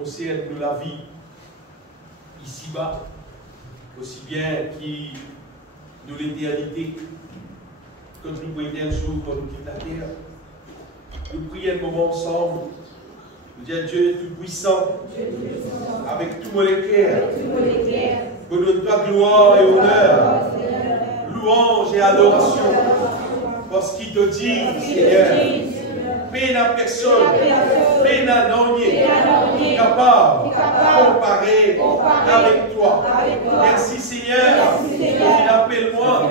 concerne la vie ici-bas, aussi bien qui de l'éternité, que nous voyons un jour quand nous quittons la terre. Nous prions un moment ensemble. Nous disons Dieu Tout-Puissant, avec tout mon cœur, que donne-toi gloire et honneur, louange et adoration, parce qu'il te dit, Seigneur, peine à personne, peine à n'ennier, capable de comparer avec toi. Merci Seigneur, tu appelles-moi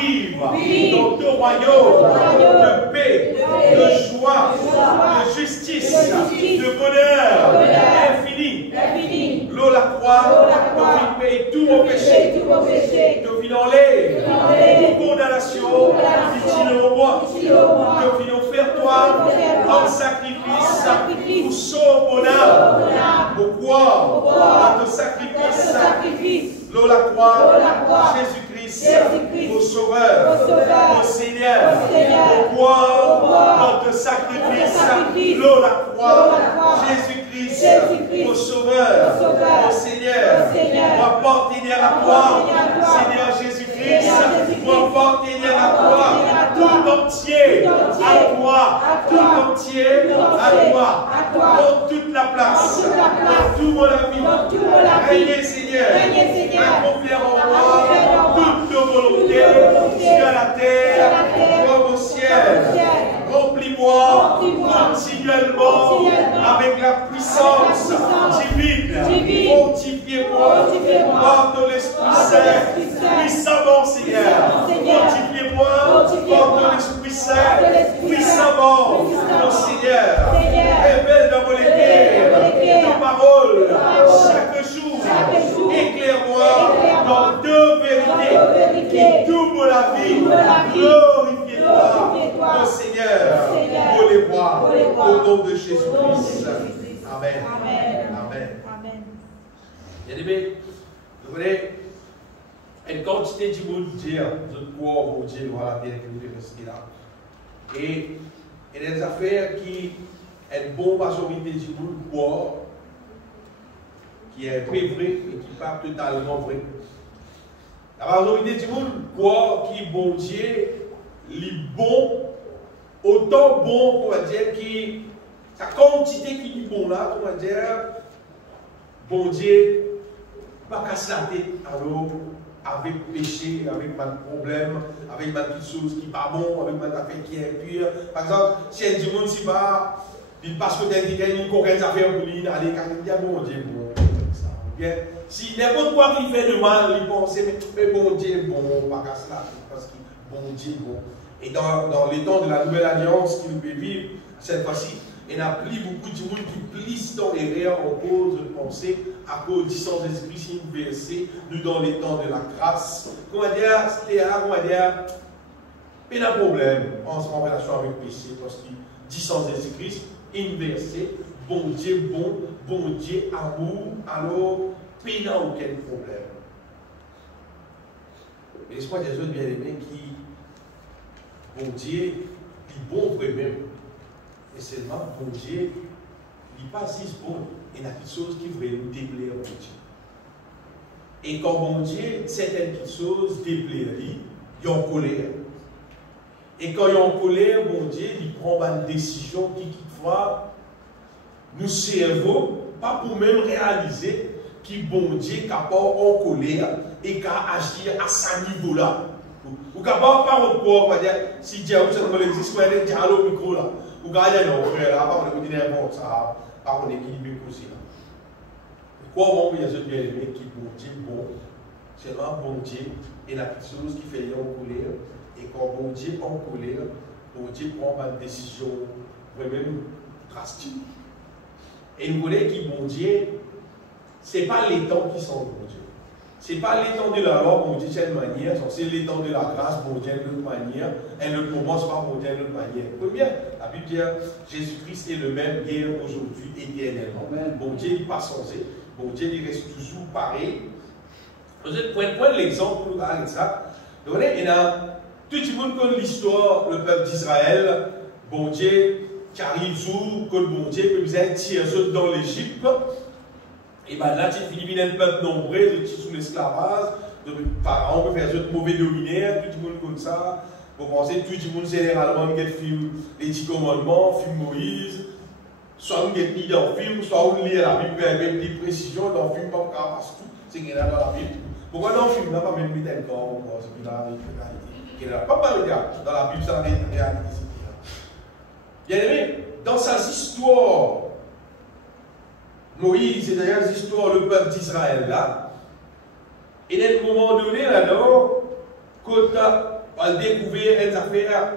vivre dans ton royaume de paix, de joie, de justice, de bonheur infini. L'eau la croix, te fit payer tous nos péchés, te fit enlever toute condamnation, dit-il au moi, te fit offrir toi en sacrifice pour sauver mon âme. Pourquoi dans ton sacrifice, l'eau la croix, Jésus-Christ, au Sauveur, au Seigneur. Pourquoi dans ton sacrifice, l'eau la croix, Jésus-Christ, au Sauveur, au Seigneur. Moi partenaire à toi, Seigneur Jésus-Christ, moi partenaire à toi, tout entier à toi, tout entier à toi, pour toute la place, pour tout mon ami. Régnez Seigneur, accomplir en moi toute nos volontés sur la terre comme au ciel. Remplis-moi continuellement avec la puissance divine. Fortifiez-moi par ton Esprit Saint, puissamment Seigneur. Fortifiez-moi par ton Esprit Saint, puissamment mon Seigneur. Révèle dans mon cœur ta parole chaque jour. Éclaire-moi dans deux vérités qui doublent la vie. Glorifiez-toi, mon Seigneur, pour les voir au nom de Jésus-Christ. Amen. Amen. Bien-aimés, vous voyez, une quantité de monde dire, je crois au Dieu, voilà la terre que nous devons rester là. Et il y a des affaires qui, une bonne majorité du monde croit, qui est très vrai et qui n'est pas totalement vrai. La majorité du monde croit que bon Dieu est bon, autant bon, on va dire, qui sa quantité qui est bon là, on va dire, bon Dieu, pas casser la tête alors avec péché, avec mal problème, avec mal petites choses qui n'est pas bon, avec mal affaire qui est pure. Par exemple, si un du monde si pas, parce que tu as dit qu'il y a une correcte affaire pour lui, allez, quand il dit bon Dieu, bon. Si n'importe quoi qu'il fait de mal, il pense, mais bon Dieu, bon, pas qu'à cela, parce que bon Dieu, bon. Et dans les temps de la nouvelle alliance qu'il peut vivre, cette fois-ci, il n'y a plus beaucoup de monde qui plissent dans les rêves en cause de penser, à cause du sang de Jésus-Christ inversé, nous dans les temps de la grâce. Comment dire, c'était là, comment dire, il y a un problème en relation avec le péché, parce que du sang de Jésus-Christ inversé, bon Dieu, bon Dieu, amour, alors, il n'y a aucun problème. Mais laisse-moi des autres bien-aimés qui, bon Dieu, est bon vraiment. Et seulement, bon Dieu, il n'est pas si bon. Il y a quelque chose qui veut nous déplaire, bon Dieu. Et quand bon Dieu, certaines petites choses déplaire, il est en colère. Et quand il est en colère, bon Dieu, il prend une décision qui, quelquefois, nous servons, pas pour même réaliser qui bon Dieu est capable en colère et qui agir à ce niveau-là. Ou capable pas votre corps, on va dire, si Dieu existe, on va dire dialogue au micro là. Ou gardez nos frères là, pas on est n'importe ça, pas on est équilibré aussi là. Comment il y a des bien-aimés qui bon Dieu, bon, c'est vraiment bon Dieu, et la petite chose qui fait en colère, et quand bon Dieu en colère, bon Dieu prend une décision vraiment drastique. Et nous voulons que bon Dieu, ce n'est pas les temps qui sont bon Dieu. Ce n'est pas les temps de la loi, bon Dieu, d'une manière, c'est les temps de la grâce, bon Dieu, d'une autre manière. Elle ne commence pas, bon Dieu, d'une autre manière. Première, la Bible dit Jésus-Christ est le même hier, aujourd'hui, éternellement. Bon Dieu, il n'est pas changé. Bon Dieu, il reste toujours pareil. Pour prendre l'exemple, pour nous parler de ça, donc, il y a tout le monde connaît l'histoire, le peuple d'Israël, bon Dieu, qui arrive sous que le bon Dieu, que vous avez tiré dans l'Égypte. Et bien là, tu Philippines, un peuple nombreux, tu es sous l'esclavage. Les parents peuvent faire de mauvais dominaires, tout le monde comme ça. Vous pensez, tout le monde généralement, film les 10 commandements, film Moïse. Soit on lit dans le film, soit on lit la Bible avec des précisions dans le film, parce que c'est qu'il y a dans la Bible. Pourquoi dans le film, là, pas même mis tel corps, c'est qu'il a il n'a pas parlé dans la Bible, ça n'a rien dit. Bien aimé, dans sa histoire, Moïse, c'est d'ailleurs l'histoire du peuple d'Israël là, et à un moment donné, alors, quand on a découvert une affaire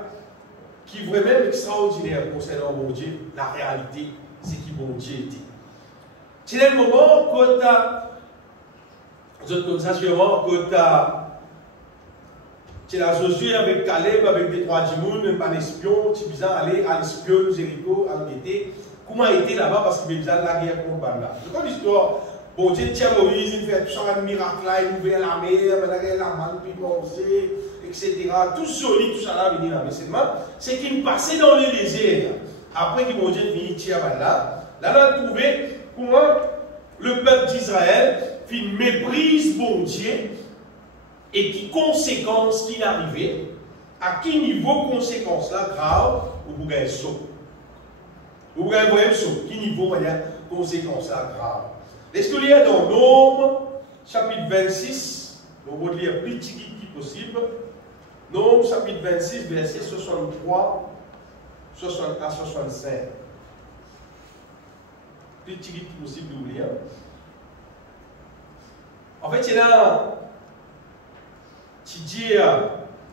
qui est vraiment extraordinaire concernant mon Dieu, la réalité, c'est qui mon Dieu était. C'est le moment quand tu as Josué avec Caleb, avec des trois Djimoun, même pas l'espion, tu as aller à l'espion Jéricho, à l'Été. Comment il était là-bas parce qu'il y a la guerre contre Banda. C'est quoi l'histoire? Bon Dieu tient Moïse, il fait tout ça, un miracle là, il ouvre la mer, la manne, puis manger, etc. Tout solide, tout ça là, venir là. Mais c'est qu'il passait dans le désert. Après que mon Dieu finit tirer Banda, là, on a trouvé comment le peuple d'Israël méprise bon Dieu et qui conséquence qu'il arrivait, à quel niveau conséquence là grave, ou vous gagnez saut. Vous gagnez saut, quel niveau conséquence là grave. Est-ce que lire dans Nombre, chapitre 26, on va lire plus petit que possible. Nombre, chapitre 26, verset 63 à 65. Plus petit que possible de lire. En fait, il y a tu dis,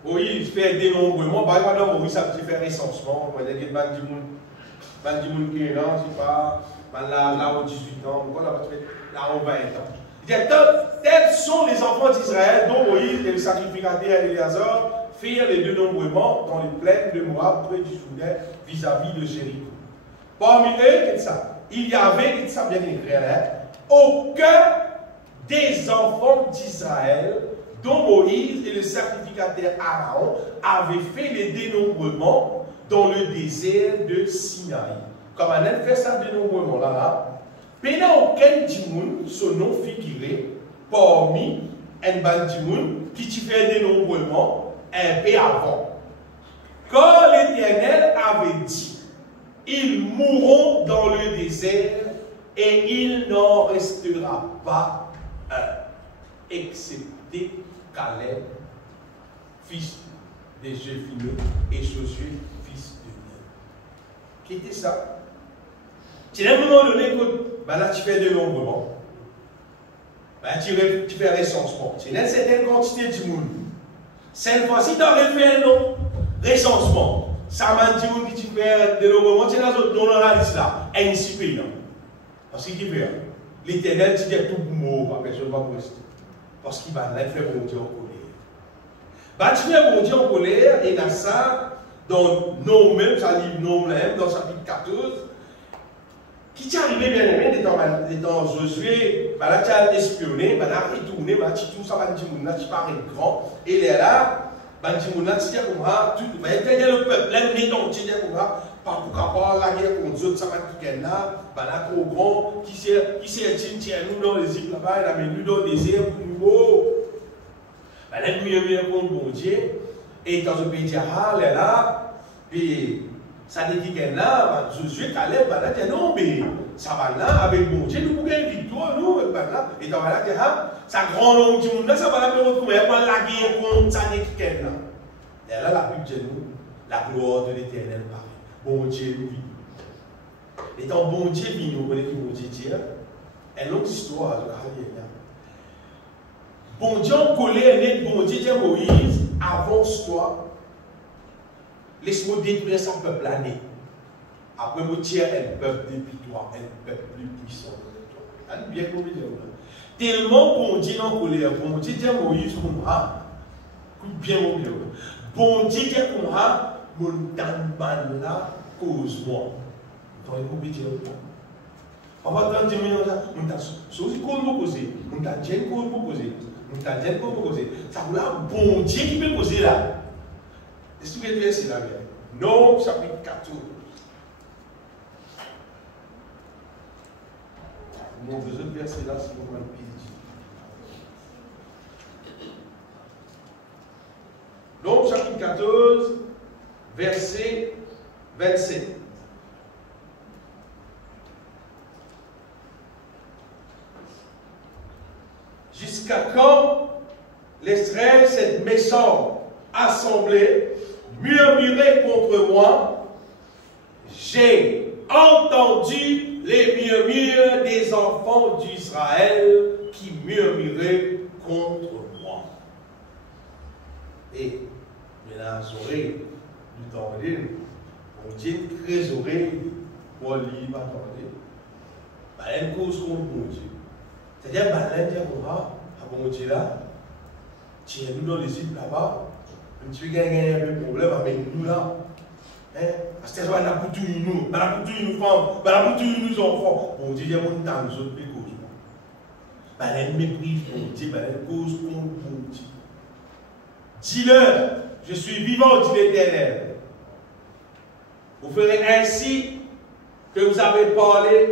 oui, fait dénombrement, par exemple, oui, ça peut faire recensement, il y a des gens qui sont là, je ne sais pas, là, aux 18 ans, là, aux 20 ans. Il dit, tels sont les enfants d'Israël, dont Moïse et le sacrificateur Éléazar firent les dénombrements dans les plaines de Moab, près du Soudan, vis-à-vis de Jéricho. Parmi eux, il y avait, ça bien écrit là, aucun des enfants d'Israël dont Moïse et le sacrificateur Aaron avaient fait les dénombrements dans le désert de Sinaï. Comme on a fait ça dénombrement là, pendant aucun dimoun, son nom figuré parmi un ban dimoun qui fait dénombrement un peu avant. Quand l'Éternel avait dit, ils mourront dans le désert et il n'en restera pas un, excepté Caleb, fils de Jéphunneh, et Josué, fils de Nun. Qui était ça? C'est à un moment donné que là tu fais dénombrement, tu fais recensement. C'est une certaine quantité de monde. Cette fois-ci, tu aurais fait un nom, recensement. Ça m'a dit que tu fais dénombrement, tu es dans la liste là, ainsi que non. Parce qu'il dit, l'Éternel, tu dis tout mot, personne ne va rester. Parce qu'il va faire mon Dieu en colère. Va tu fais mon Dieu en colère, et dans ça, dans nos mêmes, ça livre nos mêmes, dans chapitre 14, qui t'est arrivé bien aimé, dans Josué, là tu as espionné, là tu as retourné, là tu tout ça, là tu parais grand, et il est là, là tu dis, tu vas éteindre le peuple, là tu dis, pas pour qu'après la guerre contre eux, ça va être là, là trop grand, qui s'est tiens nous dans les îles là-bas, il a mis nous dans le désert pour nous. Là, nous contre bon Dieu, et dans le pays de Jahal, elle est là, puis ça dit qu'elle est là, Josué, Caleb, là, dit non, mais ça va là, avec bon Dieu, nous pouvons gagner une victoire, nous, là, et dans là, ça grand nombre de monde là, ça va là, mais comment la guerre contre ça dit qu'elle est là. Et là, la Bible dit nous, la gloire de l'Éternel paraît. Bon Dieu, oui. Étant bon Dieu, oui, nous connaissons bon Dieu, c'est une autre histoire de carrière. Bon Dieu en colère, bon Dieu, dit Moïse, avance-toi, laisse-moi détruire son peuple l'année. Après, moi, tiens un peuple depuis toi, un peuple plus puissant que toi. Allez bien comme il est. Tellement bon Dieu en colère, bon Dieu, dit Moïse, bien mon Dieu. Bon Dieu, dit mon tanban là, cause-moi. Dans les mots dire on va prendre 10 minutes là, on t'a sauté cause pour causer, on t'a dit cause pour causer, on t'a dit cause pour causer. Ça vous là, bon Dieu qui peut causer là. Est-ce que vous êtes là, bien? Non, chapitre 14. Mon deuxième verset là, c'est comment le pays. Donc, chapitre 14, verset 27. Jusqu'à quand laisserait cette méchante assemblée murmurer contre moi? J'ai entendu les murmures des enfants d'Israël qui murmuraient contre moi. Et maintenant, les oreilles du temps, on dit très oreilles pour lire, attendez. Il y a une cause contre mon Dieu. C'est-à-dire, il y a bon Dieu là, tu es nous dans les îles là-bas, un petit peu gagné un peu de problème avec nous là. Parce que c'est la couture nous, la couture nous femmes, la couture nous enfants. Bon Dieu, il y a mon temps, nous autres, les causes. Il y a une méprise pour Dieu, il y a une cause contre mon Dieu. Dis-leur, je suis vivant, dit l'Éternel. Vous ferez ainsi que vous avez parlé.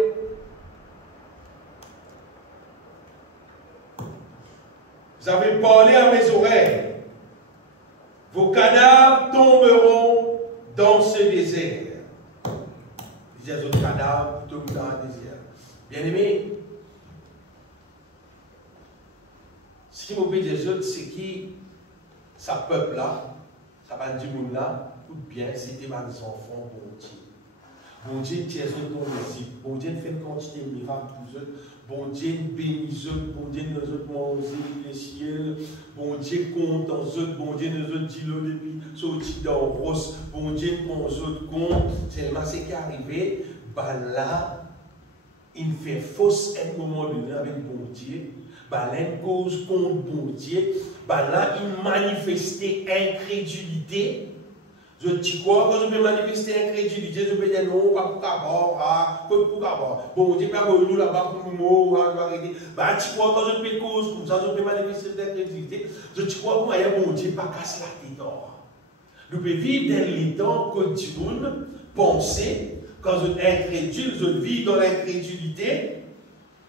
Vous avez parlé à mes oreilles. Vos cadavres tomberont dans ce désert. Les autres cadavres tombent dans le désert. Bien aimé, ce qui m'obéit des autres, c'est qui, sa peuple là, ça va dire monde là, écoute bien, c'était mes enfants, bon Dieu. Bon Dieu, tu es ton récit. Bon Dieu, fait une quantité de miracles pour eux. Bon Dieu, bénis eux. Bon Dieu, nous autres manger les ciels. Bon Dieu, compte en eux. Bon Dieu, nous autres dit le depuis sorti dans Ross. Bon Dieu, nous autres compte. Seulement, c'est qui est arrivé. Bah là, il fait fausse à un moment donné avec bon Dieu. Bah là, il cause contre bon Dieu. Bah là, il manifestait incrédulité. Je dis quoi, quand je peux manifester incrédulité, je peux dire non, pas pour qu'avoir, pour qu'avoir. Bon, Dieu, pas pour nous là-bas, pour nous, arrêter. Bah, tu vois, quand je peux cause comme ça, je peux manifester l'incrédulité. Je dis quoi, moi, bon Dieu, pas casse la tête. Nous pouvons vivre dans les temps que Dieu penser, quand je suis incrédule, je vis dans l'incrédulité.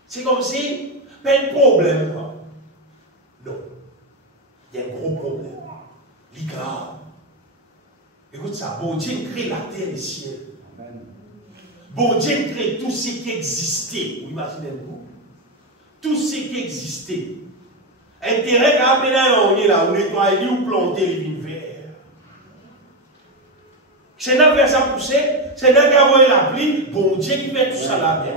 C'est comme si, pas de problème. Non. Il y a un gros problème. Il est grave. Écoute ça, bon Dieu crée la terre et le ciel. Amen. Bon Dieu crée tout ce qui existait. Vous imaginez-vous? Tout ce qui existait. Intérêt qu'à on est là, on nettoie, ou planter les vignes vertes. C'est là que ça poussé, c'est là qu'à la pluie, bon Dieu qui fait tout ça là bien.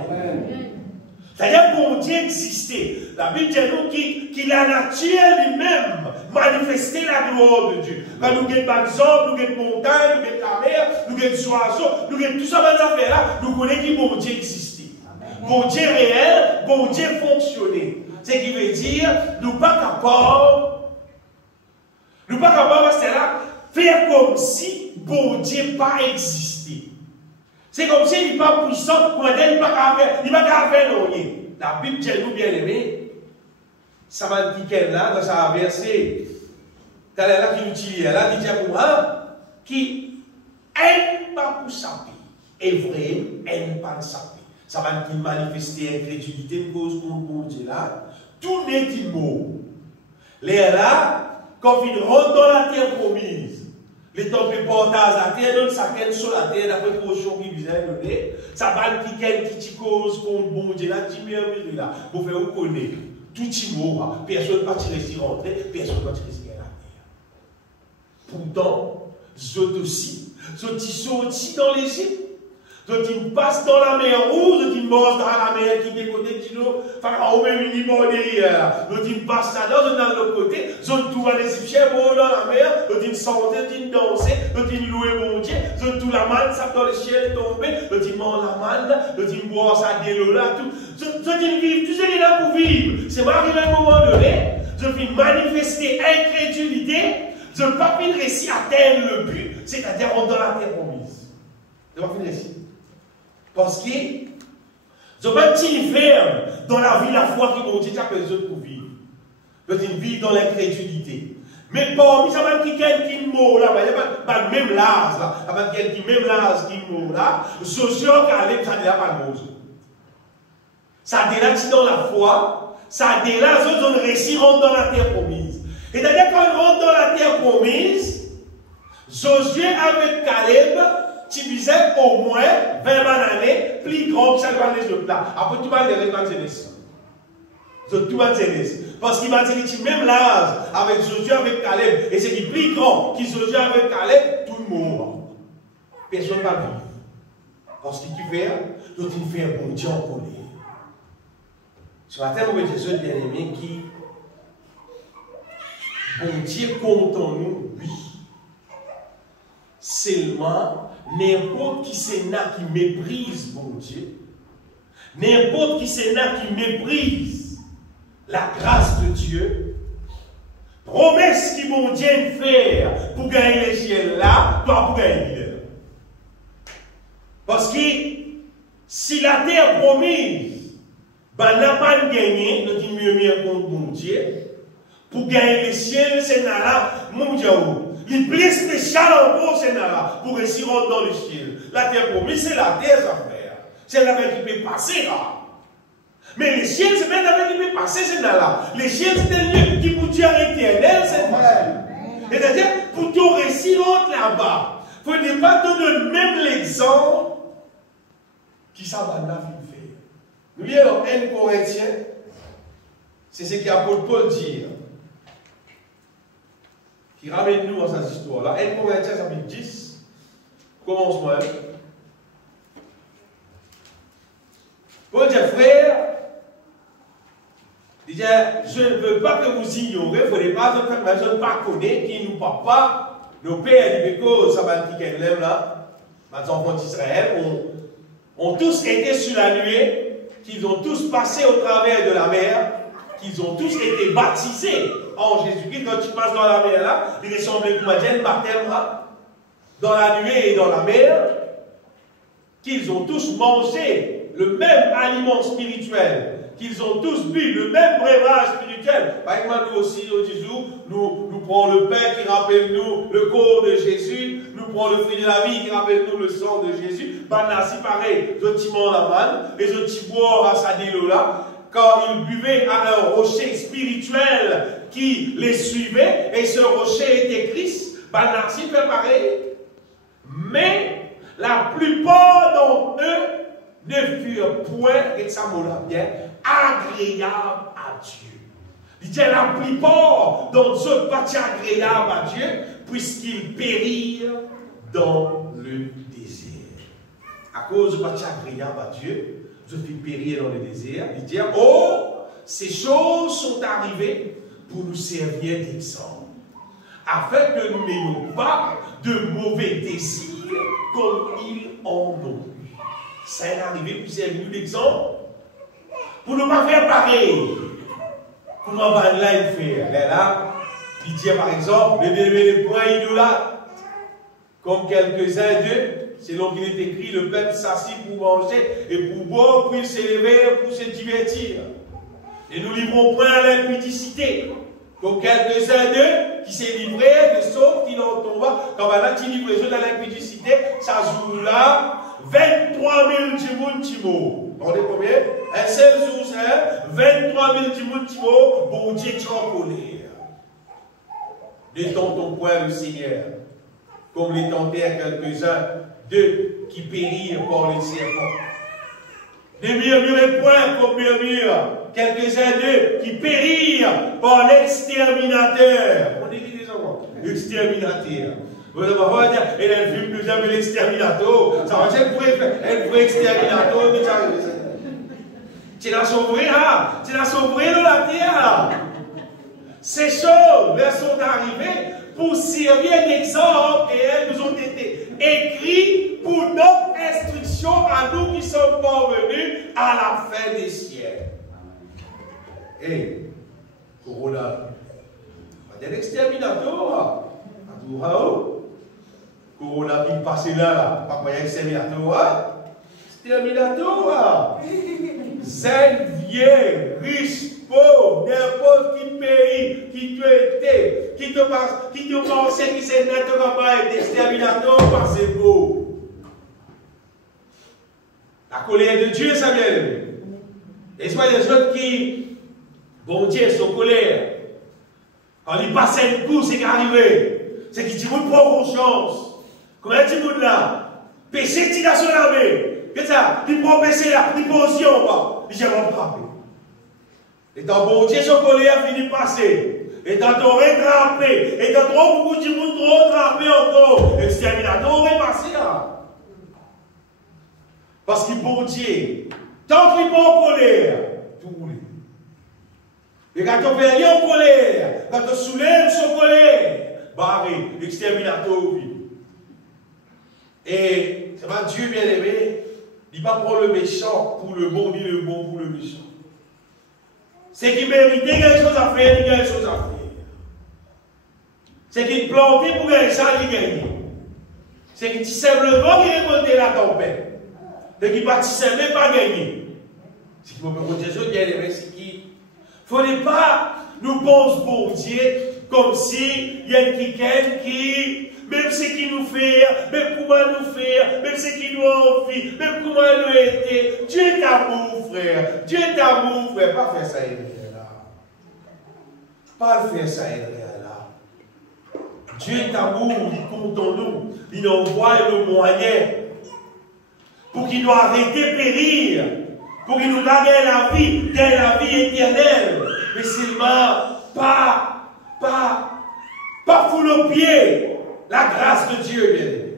C'est-à-dire bon Dieu existait. La Bible dit nous qu'il a la nature lui-même manifester la gloire de Dieu. Quand nous avons des hommes, nous avons des montagnes, nous avons la mer, nous avons des oiseaux, nous avons tout ça dans ces affaires-là, nous connaissons que bon Dieu existait. Bon Dieu réel, bon Dieu fonctionnait. Ce qui veut dire, nous ne sommes pas capables, parce que là, faire comme si bon Dieu n'a pas existé. C'est comme s'il n'est pas puissant, pour dire qu'il n'a pas qu'à faire rien. La Bible dit nous bien aimé. Ça m'a dit qu'elle là, dans sa verset, quand elle est là qui utilise, elle a dit à moi, qui aime pas pour sa vie, et vrai, aime pas sa vie. Ça m'a dit manifester incrédulité, une cause pour bon Dieu là, tout n'est dit mot. Les là, quand il rentre dans la terre promise, les temples portage la terre, donne sa quête sur la terre, d'après prochain qui vous a donné, ça va le piquer, qui cause pour bon Dieu là, qui murmure là, pour faire vous connaître. Tout le monde, personne ne va tirer rentrer, personne ne va tirer la terre. Pourtant, eux aussi, eux sortis dans l'Égypte, eux passent dans la mer rouge, eux marchent dans la mer qui est côté de l'eau, au même niveau derrière, eux passent là-dedans, eux dans l'autre côté, eux trouvent les Égyptiens dans la mer, eux chantent, eux dansent, eux louent mon Dieu, eux tout la manne, ça dans le ciel tombé, eux mangent la manne, eux boivent ça de l'eau là, tout. Je vivre, tout ce qu'il y a pour vivre. C'est arrivé à un moment donné, je vais manifester incrédulité, je ne vais pas finir ici à atteindre le but, c'est-à-dire dans la terre promise. Je ne vais pas finir ici. Parce que je ne vais pas tenir ferme dans la vie, la foi qui continue à besoin pour vivre. Je vais vivre dans l'incrédulité. Mais parmi ça, il y a quelqu'un qui mort là, il n'y a pas même l'âge là, il y a quelqu'un qui même l'âge qui mort là, social qui a ça n'a pas de mot. Ça a là dans la foi, ça a là, les autres ont réussi à rentrer dans la terre promise. Et d'ailleurs, quand ils rentrent dans la terre promise, Josué avec Caleb, tu disais au moins 20 années, plus grand que chaque année de là. Après, tout le monde est dans Genèse. Tout le monde est parce qu'il m'a dit, même l'âge avec Josué avec Caleb, et c'est qui plus grand que Josué avec Caleb, tout le monde. Personne ne va vivre. Parce qu'il fait, d'autres il fait un bon Dieu en colère. Ce matin, mon Jésus bien-aimé qui, bon Dieu compte en nous, oui. Seulement, n'importe qui c'est là qui méprise bon Dieu, n'importe qui c'est là qui méprise la grâce de Dieu, promesse qui bon Dieu faire pour gagner les ciels là, toi pour gagner là. Parce que si la terre promise, ben n'a pas gagné, nous dit mieux contre mon Dieu, pour gagner les ciels, c'est là, mon Dieu. Le plus spécial encore, c'est là, pour réussir dans le ciel. La terre promise, c'est la terre, ça frère. C'est la terre qui peut passer là. Mais les ciels, c'est même la terre qui peut passer, c'est là. Les ciels, c'est un lieu qui pour Dieu éternel, c'est vrai. C'est-à-dire, pour tout réussir là-bas, il ne faut pas donner même l'exemple qui ça va faire. Nous lisons dans 1 Corinthiens, c'est ce qu'apôtre Paul dit. Qui ramène nous à cette histoire-là. 1 Corinthiens chapitre 10, commence-moi. Paul dit, frère, il dit, je ne veux pas que vous ignorez, il ne faudrait pas faire, je ne pas connaître qui nous papa, nos pères, les bécos, ça va dire qu'elle l'aime là, les enfants d'Israël, ont tous été sur la nuée, qu'ils ont tous passé au travers de la mer, qu'ils ont tous été baptisés en Jésus-Christ. Quand tu passes dans la mer là, il ressemble à un baptême dans la nuée et dans la mer, qu'ils ont tous mangé le même aliment spirituel, qu'ils ont tous bu le même breuvage spirituel. Par exemple, nous aussi, au Jésus, nous prenons le pain qui rappelle nous le corps de Jésus, nous prenons le fruit de la vie qui rappelle nous le sang de Jésus. Si pareil, je t'y mange la manne, et je t'y bois à sa délo là, quand ils buvaient à un rocher spirituel qui les suivait, et ce rocher était Christ, Banarsi fait pareil. Mais la plupart d'entre eux ne furent point, et ça m'a bien, agréables à Dieu. Il dit la plupart d'entre eux pas agréables à Dieu, puisqu'ils périrent dans le désert. À cause de pas agréable à Dieu, je fis périr dans le désert. Il dit, oh, ces choses sont arrivées pour nous servir d'exemple, afin que nous n'ayons pas de mauvais désirs comme ils en ont eu. Ça est arrivé pour servir d'exemple, pour ne pas faire pareil. Comment va là il faire? Là, il dit par exemple, le point idolâtre, comme quelques-uns d'eux. Selon qu'il est écrit, le peuple s'assit pour manger et pour boire, puis s'élever pour se divertir. Et nous livrons point à l'impudicité, comme quelques-uns d'eux qui s'est livré de sorte qu'il en tomba. Quand maintenant tu livres les autres à l'impudicité, ça joue là 23 000 Timo. Vous rendez combien? Un seul jour, 23 000 Timo, bon Dieu, tu en colère. Détends ton point, le Seigneur, comme les tentèrent quelques-uns d'eux qui périrent par les serpents. Ne murmurez point comme murmurent quelques-uns d'eux qui périrent par l'exterminateur. On dit des enfants, l'exterminateur. Vous allez voir, elle a vu plus jamais l'exterminateur. Ça va être elle pourrait exterminateur. Tu l'as sauvé là, tu l'as sauvé dans la terre. Ces choses leur sont arrivées pour servir d'exemple et elles nous ont été écrites pour notre instruction à nous qui sommes parvenus à la fin des siècles. Et, Corona, il y a l'exterminateur. Corona qui passe là, pas quoi, il y a l'exterminateur. Exterminateur. Vieux, riche, pauvre, n'importe quel pays qui tu étais, qui te pensait que c'est notre travail d'exterminateur, parce que c'est beau. La colère de Dieu, ça vient. Et c'est pas des autres qui, bon Dieu, sont colère. Quand il passe une course, c'est qu'arrivé. C'est qu'il dit, vous prend conscience. Comment dit vous là? Péché, tu as son armée. Qu'est-ce que ça? Il prend péché là, il prend aussi en bas. Il dit, on frapper. Et tant bon Dieu, son colère finit de passer. Et tant on rattrapé. Et tant trop beaucoup de monde trop rattrapé encore. Exterminateur, on va passer là. Parce qu'il bon Dieu, tant qu'il n'est pas en colère, tout roule. Et quand on fait rien en colère, quand on soulève son colère, barré, exterminateur vit. Et c'est pas Dieu bien aimé, il ne va pas prendre le méchant pour le bon, ni le bon pour le méchant. C'est qu'il méritait quelque chose à faire, il y a quelque chose à faire. C'est qu'il plantait pour gagner ça, il gagne. C'est qu'il dit simplement qu'il récoltait la tempête. C'est qu'il participait même pas gagner. C'est qu'il faut que Jésus bien aimé, c'est qu'il ne faudrait pas nous penser bon Dieu comme si il y a quelqu'un qui, même ce qu'il nous fait, même comment nous faire, même ce qu'il nous a envie, même comment nous été. Dieu est amour, frère. Dieu est amour, frère. Pas faire ça, il là. Pas faire ça, il là. Dieu est amour, il compte en nous. Il envoie le moyen pour qu'il nous arrête de périr, pour qu'il nous donne la vie éternelle. Mais seulement pas fouler au pied la grâce de Dieu, bien aimé.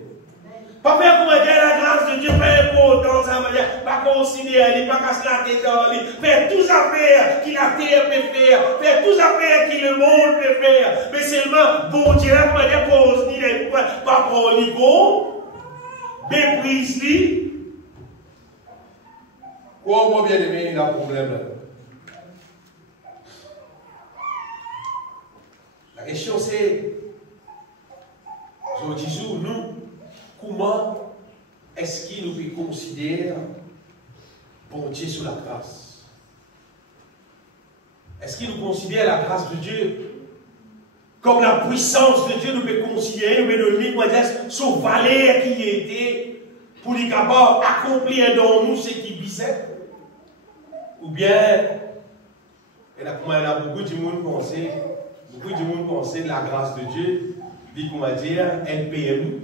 Pas faire comment dire la grâce de Dieu, pas important, ça veut dire, pas considérer, pas casser la tête dans lui, faire tout ça faire qui la terre peut faire tout ça faire qui le monde peut faire. Mais seulement, bon Dieu, là, comment dire, cause ni les pas pour ni bon, méprise lui. Quoi, moi, bien aimé, il a un problème là. La question c'est, je dis nous, comment est-ce qu'il nous peut considérer bon Dieu sous la grâce? Est-ce qu'il nous considère la grâce de Dieu comme la puissance de Dieu nous peut considérer, nous peut donner son valeur qui était pour les capables d'accomplir dans nous ce qui bisait? Ou bien, il y a beaucoup de monde pensent la grâce de Dieu, dit qu'on va dire NPM,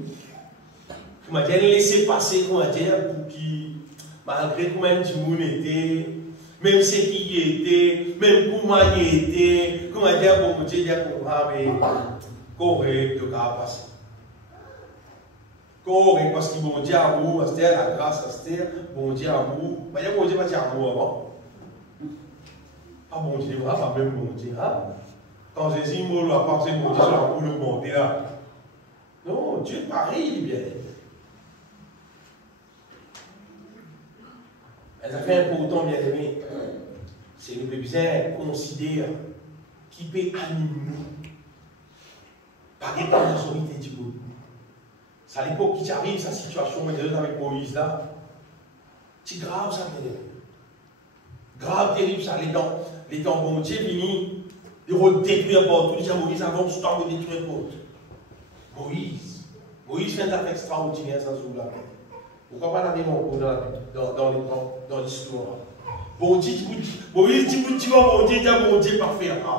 qu'on va dire laisser passer, qu'on va dire pour qui, malgré comment de monde était, même ce qui était, même comment il était, qu'on va dire bon Dieu, qu'on va correct, de grâce passer. Correct, parce que bon Dieu amour, c'est la grâce, c'est bon Dieu amour, mais il y a bon Dieu pas dire amour avant. Ah bon Dieu, pas même bon Dieu. Hein? Quand Jésus m'a pensé mon Dieu sur la boule de monter là. Non, Dieu est pareil, il est bien. Mais ça fait important, bien aimé. C'est le besoin considérer qui peut animer nous. Par exemple, la majorité du monde. C'est à l'époque qui arrive, sa situation avec Moïse là. C'est grave ça, bien aimé. Grave, terrible ça, les temps bon Dieu vini, ils vont détruire partout. Déjà Moïse avance, tout temps, ils détruire partout. Moïse fait un affaire extraordinaire sans jour là. Pourquoi pas la même dans l'histoire? Bon Dieu, Moïse dit, bon Dieu, pas faire ça.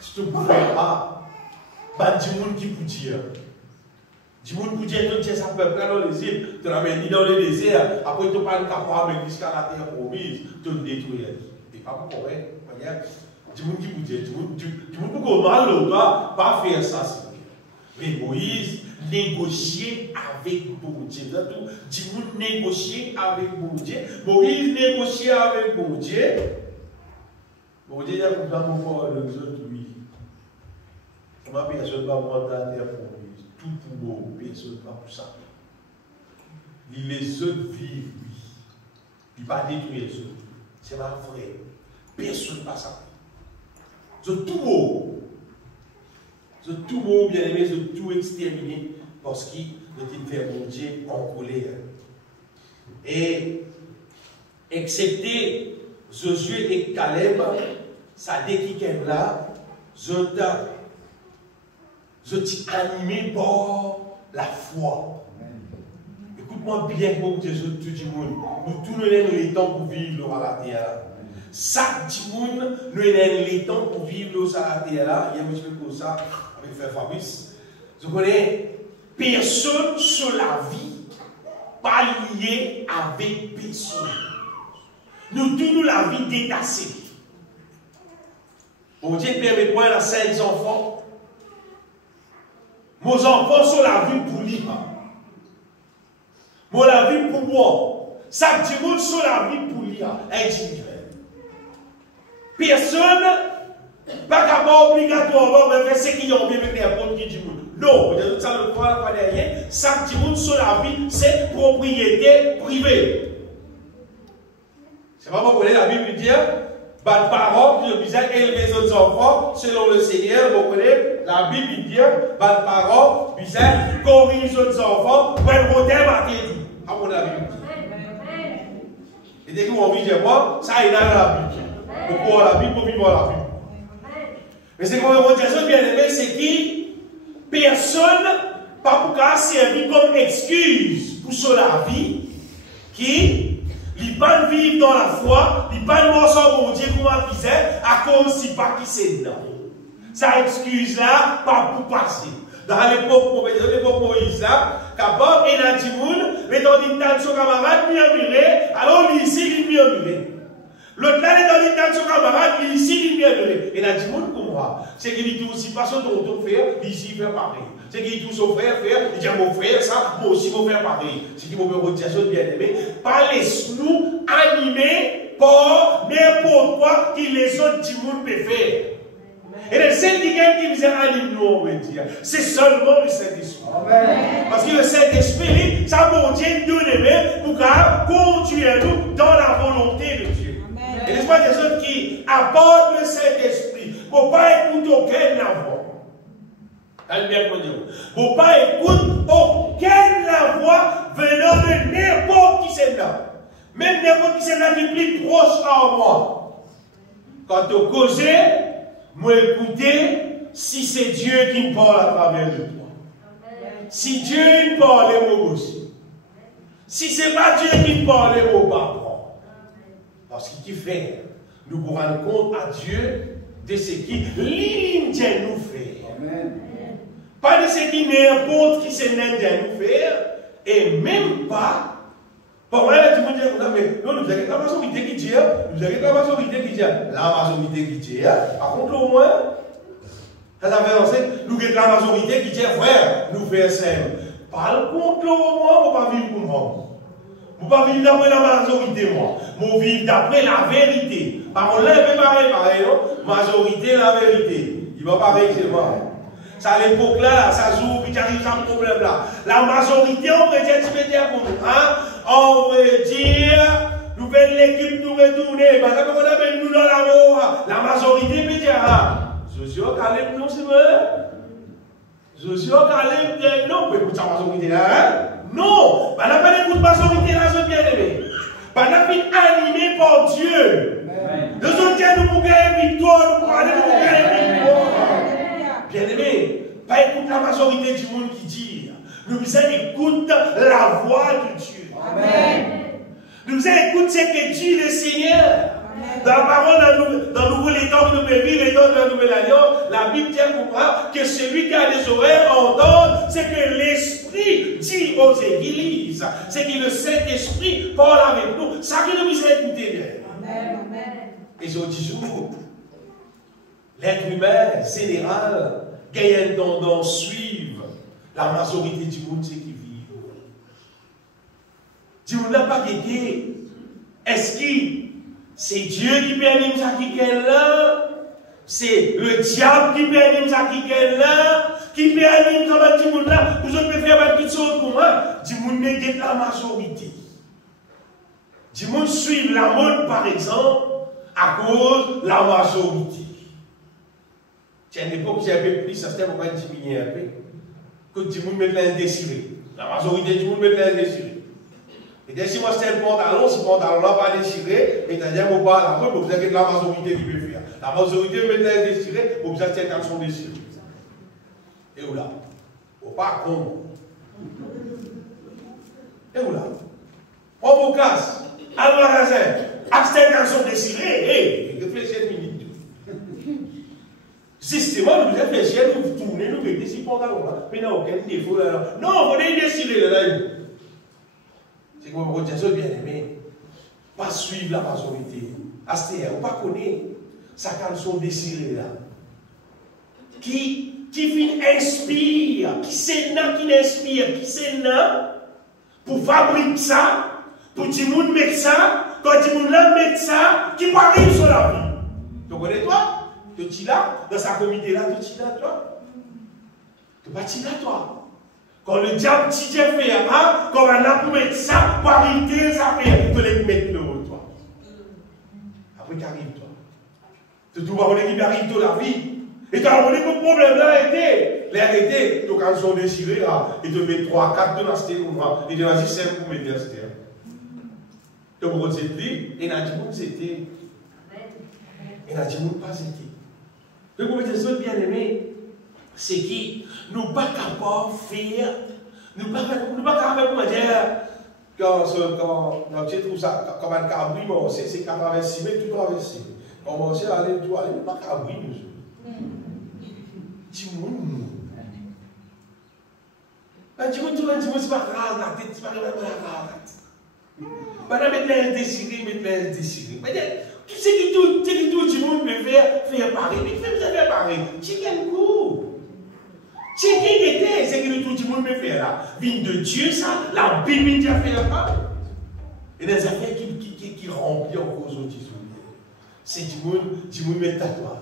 Si tu peux faire ça, bah, dis monde qui peut dire. Du monde pour dire que ça peuple là dans les îles, tu l'as mis dans le désert, après tu parles capable jusqu'à la terre promise, tu le détruis. Tu n'es pas correct. Du monde qui peut dire, du monde pour mal, doit pas faire ça. Mais Moïse négociait avec bon Dieu. Du monde négociait avec bon Dieu. Moïse négociait avec bon Dieu. Bon Dieu, il y a complètement fort les autres, oui. Comment personne ne va prendre la terre promise? Tout pour vous, personne pas pour ça. Les autres vivent, oui. Il ne va pas détruire les autres. C'est ma frère. Personne pas ça. C'est tout beau. C'est tout beau, bien aimé, c'est tout exterminé parce qu'il était fait mon Dieu en colère. Et, excepté Josué et Caleb, ça dit qu'il là, je t'ai animé par la foi. Écoute-moi bien, mon Dieu, tout le monde. Nous tous les temps pour vivre à la terre. chaque monde, nous avons les temps pour vivre sur la terre là. Il y a un petit peu comme ça, avec Frère Fabrice. Vous connaissez, personne sur la vie pas lié avec personne. Nous tous la vie détachée. Bon Dieu permet-moi la 5 enfants. Mes enfants sont la vie pour lui. Moi la vie pour moi. Chaque dimanche sont la vie pour lui. Individuel. Personne pas capable obligatoirement de faire ce qu'ils ont bien avec n'importe qui du monde. Non, vous avez ça le croire pas derrière. Chaque dimanche sur la vie, c'est propriété privée. C'est pas vous connaissez la Bible dit, votre parent qui oblige à élever les autres enfants selon le Seigneur, vous connaissez la Bible dit, votre parent oblige à corriger les autres enfants pour être au thème à Tédou. À mon avis. Et dès que vous envie de voir, ça est dans la Bible. Pour voir la Bible, pour vivre la Bible. Mais c'est comme on dit, bien aimé, c'est qui personne, pas pour qu'à servir comme excuse pour sauver la vie, qui ne pas vivre dans la foi, il ne pas mourir sans mon Dieu comme un disait, à cause si pas qui c'est non. Ça excuse là, pas pour passer. Dans l'époque Moïse là, capable et dans le monde, mais dans une son camarade, murmuré, alors ici, il murmuré. L'autre là, dans l'état de son camarade, il ici, il vient de et là, du monde pour moi. C'est qu'il dit aussi, pas son tonton frère, ici, il fait pareil. C'est qu'il dit tout son frère, il dit à mon frère, ça, moi aussi, je vais faire pareil. C'est qu'il me redire ça, bien aimé. Pas laisse-nous animer par n'importe quoi que les autres du monde peuvent faire. Et le seul qui nous anime, nous, on veut dire, c'est seulement le Saint-Esprit. Parce que le Saint-Esprit, ça va Dieu nous donner pour conduire nous dans la volonté de Dieu. Et les personnes qui apportent le Saint-Esprit, ne vont pas écouter aucune voix. Allez bien, ne vont pas écouter aucune voix venant de n'importe qui c'est là. Même n'importe qui c'est là qui est plus proche à moi. Quand tu causes, moi écouter si c'est Dieu qui me parle à travers de toi. Si Dieu me parle, moi aussi. Si ce n'est pas Dieu qui me parle, moi pas. Parce qu'il fait, nous nous rendons compte à Dieu de ce qui nous fait. Amen. Pas de ce qui n'importe qui se nous faire, et même pas. Pour moi, tu me dis, non, nous avons la majorité qui dit, nous avons la majorité qui dit, la majorité qui dit, par contre, au moins, ça fait lancer, nous avons la majorité qui dit, frère, nous faisons ça. Par contre, au moins, on ne va pas vivre pour moi. Vous ne pouvez pas vivre d'après la majorité, moi. Vous vivez d'après la vérité. Par là, il peut pareil, non? Majorité, la vérité. Il va pareil chez moi. Ça, à l'époque là, ça joue, puis il arrive un problème là. La majorité, on veut dire, tu veux dire pour nous, hein? On veut dire, nous faisons l'équipe, nous retourner. Parce que on appelle nous dans la voie. La majorité peut dire, ah, Josué Caleb, non, c'est vrai? Josué Caleb, non, vous écoutez la majorité là, hein? Non, on n'a pas d'écoute majorité là, je bien aimé. On n'a pas animé par Dieu. Nous autres, nous pouvons gagner victoire, nous pouvons aller pour gagner victoire. Bien aimé, pas écoute la majorité du monde qui dit. Nous écoute la voix de Dieu. Amen. Nous écoute ce que dit le Seigneur. Dans la parole, dans le nouveau temps de nous vivre, les temps de la nouvelle alliance, la Bible dit pour moi que celui qui a des oreilles entend ce que l'Esprit dit aux églises. C'est que le Saint-Esprit parle avec nous. Ça que nous écouter bien. Amen. Et je dis toujours, l'être humain général gagne une tendance à suivre la majorité du monde, c'est qui vit. Dieu n'a pas gagné. Est-ce que c'est Dieu qui permet ça qui est là? C'est le diable qui permet ça qui est là? Qui permet ça qui est là? Vous pouvez faire quelque chose pour moi? Du monde n'est pas la majorité. Du monde suit la mode, par exemple, à cause de la majorité. C'est une époque qui est un peu plus, ça c'était pour diminuer un peu. Que du monde met l'indésiré. La majorité du monde met l'indésiré. Et si moi c'est un pantalon, ce pantalon-là pas déchiré, et c'est-à-dire qu'on parle après, vous avez la majorité qui peut faire. La majorité met l'indésiré, vous avez un garçon déchiré. Et où là? Au pas con. Et où là? On vous casse, à le magasin. Abstention désirée, réfléchissez une minute. Justement, nous réfléchissons, nous tournons, nous mettons des pantalons là. Mais non, aucun défaut là. Non, vous devez décider là. C'est comme vous dites, bien aimé. Pas suivre la majorité. Astéa, on pas connaître sa canson désirée là. Qui inspire, qui c'est là qui inspire, qui c'est là pour fabriquer ça, pour que tout le monde mette ça, quand tout le monde met ça, qui arrive sur la vie. Tu connais toi? Tu es là, dans sa comité là, tu es là toi. Tu pas là toi. Quand le diable t'y fait, quand on a pour mettre ça, pour arriver ça fait, tu les mettre là toi. Après tu arrives toi. Tu dois voir qui arrive dans la vie. Et tu as vu que le problème là était. L'arrêté, donc quand ils sont déchirés, ils te mettent 3, 4 de l'acheter ou moi. Ils te disent 5 pour mettre l'acheter. Donc vous êtes dit, et n'a dit que c'était. Et n'a dit que pas c'était. Donc vous êtes bien aimé, c'est qui nous pas capables de faire, nous pas capables de dire, quand tu trouves ça, comme un cabri, c'est qu'à traverser, mais tout traverser. Quand on va aller, tout aller, nous pas cabri, nous. Timoun. Timoun, c'est pas grave, la tête, c'est pas grave, la tête. Madame, mettre l'indésiré, mettre l'indésiré. Tu sais qui tout Timoun peut faire pareil, mais fais faire pareil. Tu gagnes coup. Tu sais qui était, c'est que tout Timoun peut faire là. Vigne de Dieu, ça, la Bible dit à faire pareil. Et des affaires qui remplissent en cause au Timoun. C'est Timoun met tatouage.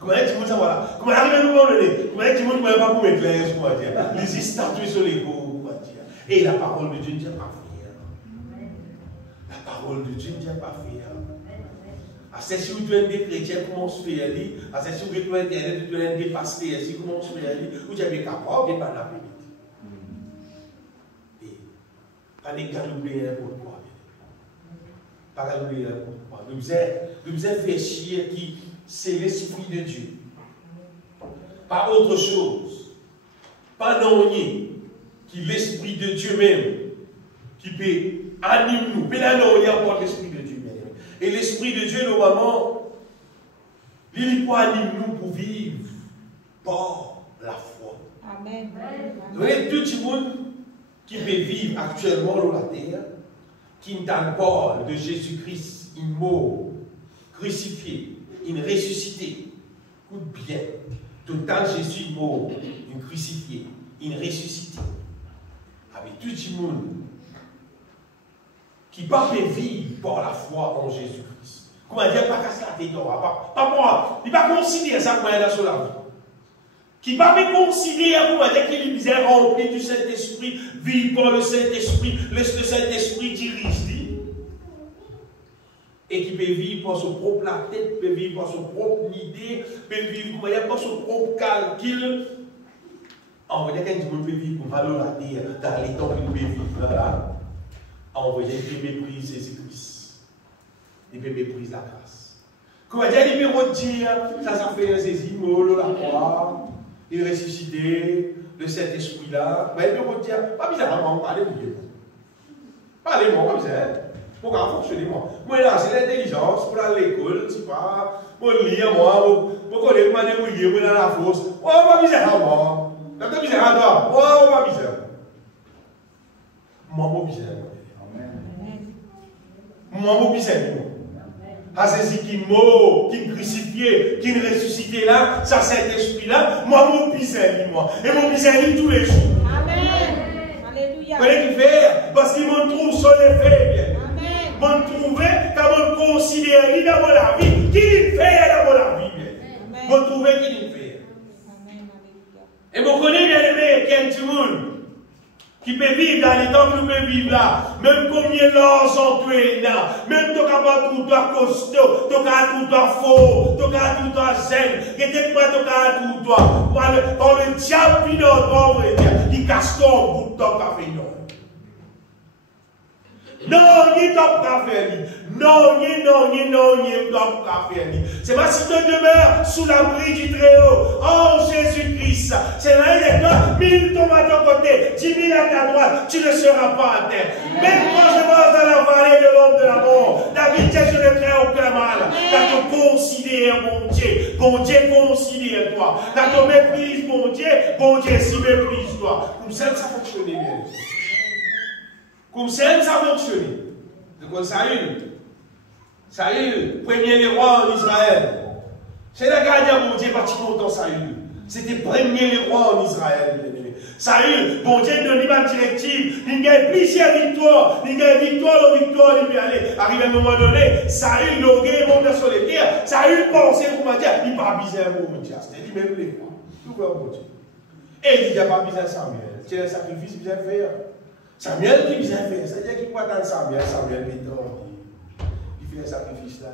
Comment est-ce que ça voilà? Comment arrive à nous donner? Comment est-ce que nous ne pouvons pas mettre les quoi dire? Les statues sur les go, quoi dire? Et la parole de Dieu ne dit pas faire. La parole de Dieu ne dit pas faire. À ce si vous êtes des chrétiens, comment se fait aller? À ce si vous êtes internet, vous êtes des pasteurs, comment se fait aller? Vous êtes capable de pas la vérité. Et pas des galoublés pour quoi? Pas galoublés pour quoi? Nous avons fait chier qui. C'est l'Esprit de Dieu. Pas autre chose. Pas non rien. Qui l'Esprit de Dieu même. Qui peut animer nous. Mais là, non, il y a encore l'Esprit de Dieu. Et l'Esprit de Dieu, normalement, il peut animer nous pour vivre par la foi. Amen. Vous voyez, tout le monde qui peut vivre actuellement dans la terre, qui n'entend pas de Jésus-Christ, il mort, crucifié, il ressuscité. Écoute bien. Total Jésus mort, il crucifié, il ressuscité. Avec tout le monde qui ne peut pas vivre par la foi en Jésus-Christ. Comment dire, pas casser la tête, pas moi. Il ne peut pas considérer ça comme un sur la vie. Qui ne peut pas considérer comment dire qu'il est rempli du Saint-Esprit, vit par le Saint-Esprit, laisse le Saint-Esprit diriger. Et qui peut vivre par son propre la tête, peut vivre par son propre idée, peut vivre par son propre calcul. On va dire qu'un peut vivre pour valoriser dans les temps qu'il peut vivre là. On va dire qu'il peut mépriser Jésus-Christ. Il peut mépriser la grâce. Comment dire, il peut redire, ça fait ses immeubles, la croix, il ressuscité, le Saint-Esprit là. Mais il peut redire, pas bizarrement, parlez-moi. Parlez-moi, pas bizarre. Pour qu'en fonctionner, moi, là, c'est l'intelligence, pour aller à l'école, tu sais pas, pour lire, moi, pour connaître ma débrouiller, pour aller à la force. Oh, pas bizarre, moi. T'as pas bizarre à toi. Oh, pas bizarre. Moi, pas bizarre. Moi, pas bizarre, moi. Ah, c'est ce qui mort, qui crucifié, qui ressuscité là, ça, cet esprit-là, moi, mon bizarre, moi. Et mon bizarre, tous les jours. Amen. Alléluia. Vous voyez qu'il fait? Parce qu'il m'en trouve sur les faits, bien. On trouver comme on considère dans la vie, qui fait dans la vie. On trouver qui fait. Et on connaît bien aimé quelqu'un qui peut vivre dans les temps que nous pouvons vivre là, même combien d'argent tu es là, même tu as tout toi costaud, tu as tout toi faux, tu as tout toi zen, que tu as tout toi. Quand le diable vient dans il casse ton bout de temps café non. Non, il doit pas faire. Non, il doit pas faire. C'est pas si tu demeures sous l'abri du Très-Haut. Oh, Jésus-Christ. C'est là, il est là. 1000 tombent à ton côté, 10 000 à ta droite. Tu ne seras pas à terre. Même quand je marche dans la vallée de l'ombre de la mort, David dit, je ne crains aucun mal. Car tu considères mon Dieu. Bon Dieu considère toi. Car tu méprises mon Dieu s'y méprise toi. Comme ça fonctionne bien. Comme ça fonctionne. Donc Saül, premier les rois en Israël. C'est le gardien mon Dieu parti longtemps Saül. C'était premier les rois en Israël. Saül, bon Dieu donne une directive, il gagne plusieurs victoires, il gagne victoire, il peut aller. Arrive à un moment donné, Saül, l'orgueil monte sur les terres, Saül pensait pour me dire, il n'a pas besoin de mon Dieu. C'était lui même les rois. Tout va mon Dieu. Et il dit, il n'y a pas besoin de Samuel. C'est un sacrifice qu'il a fait. Samuel qui vient faire, c'est-à-dire qu'il croit dans Samuel méthode. Il fait un sacrifice là.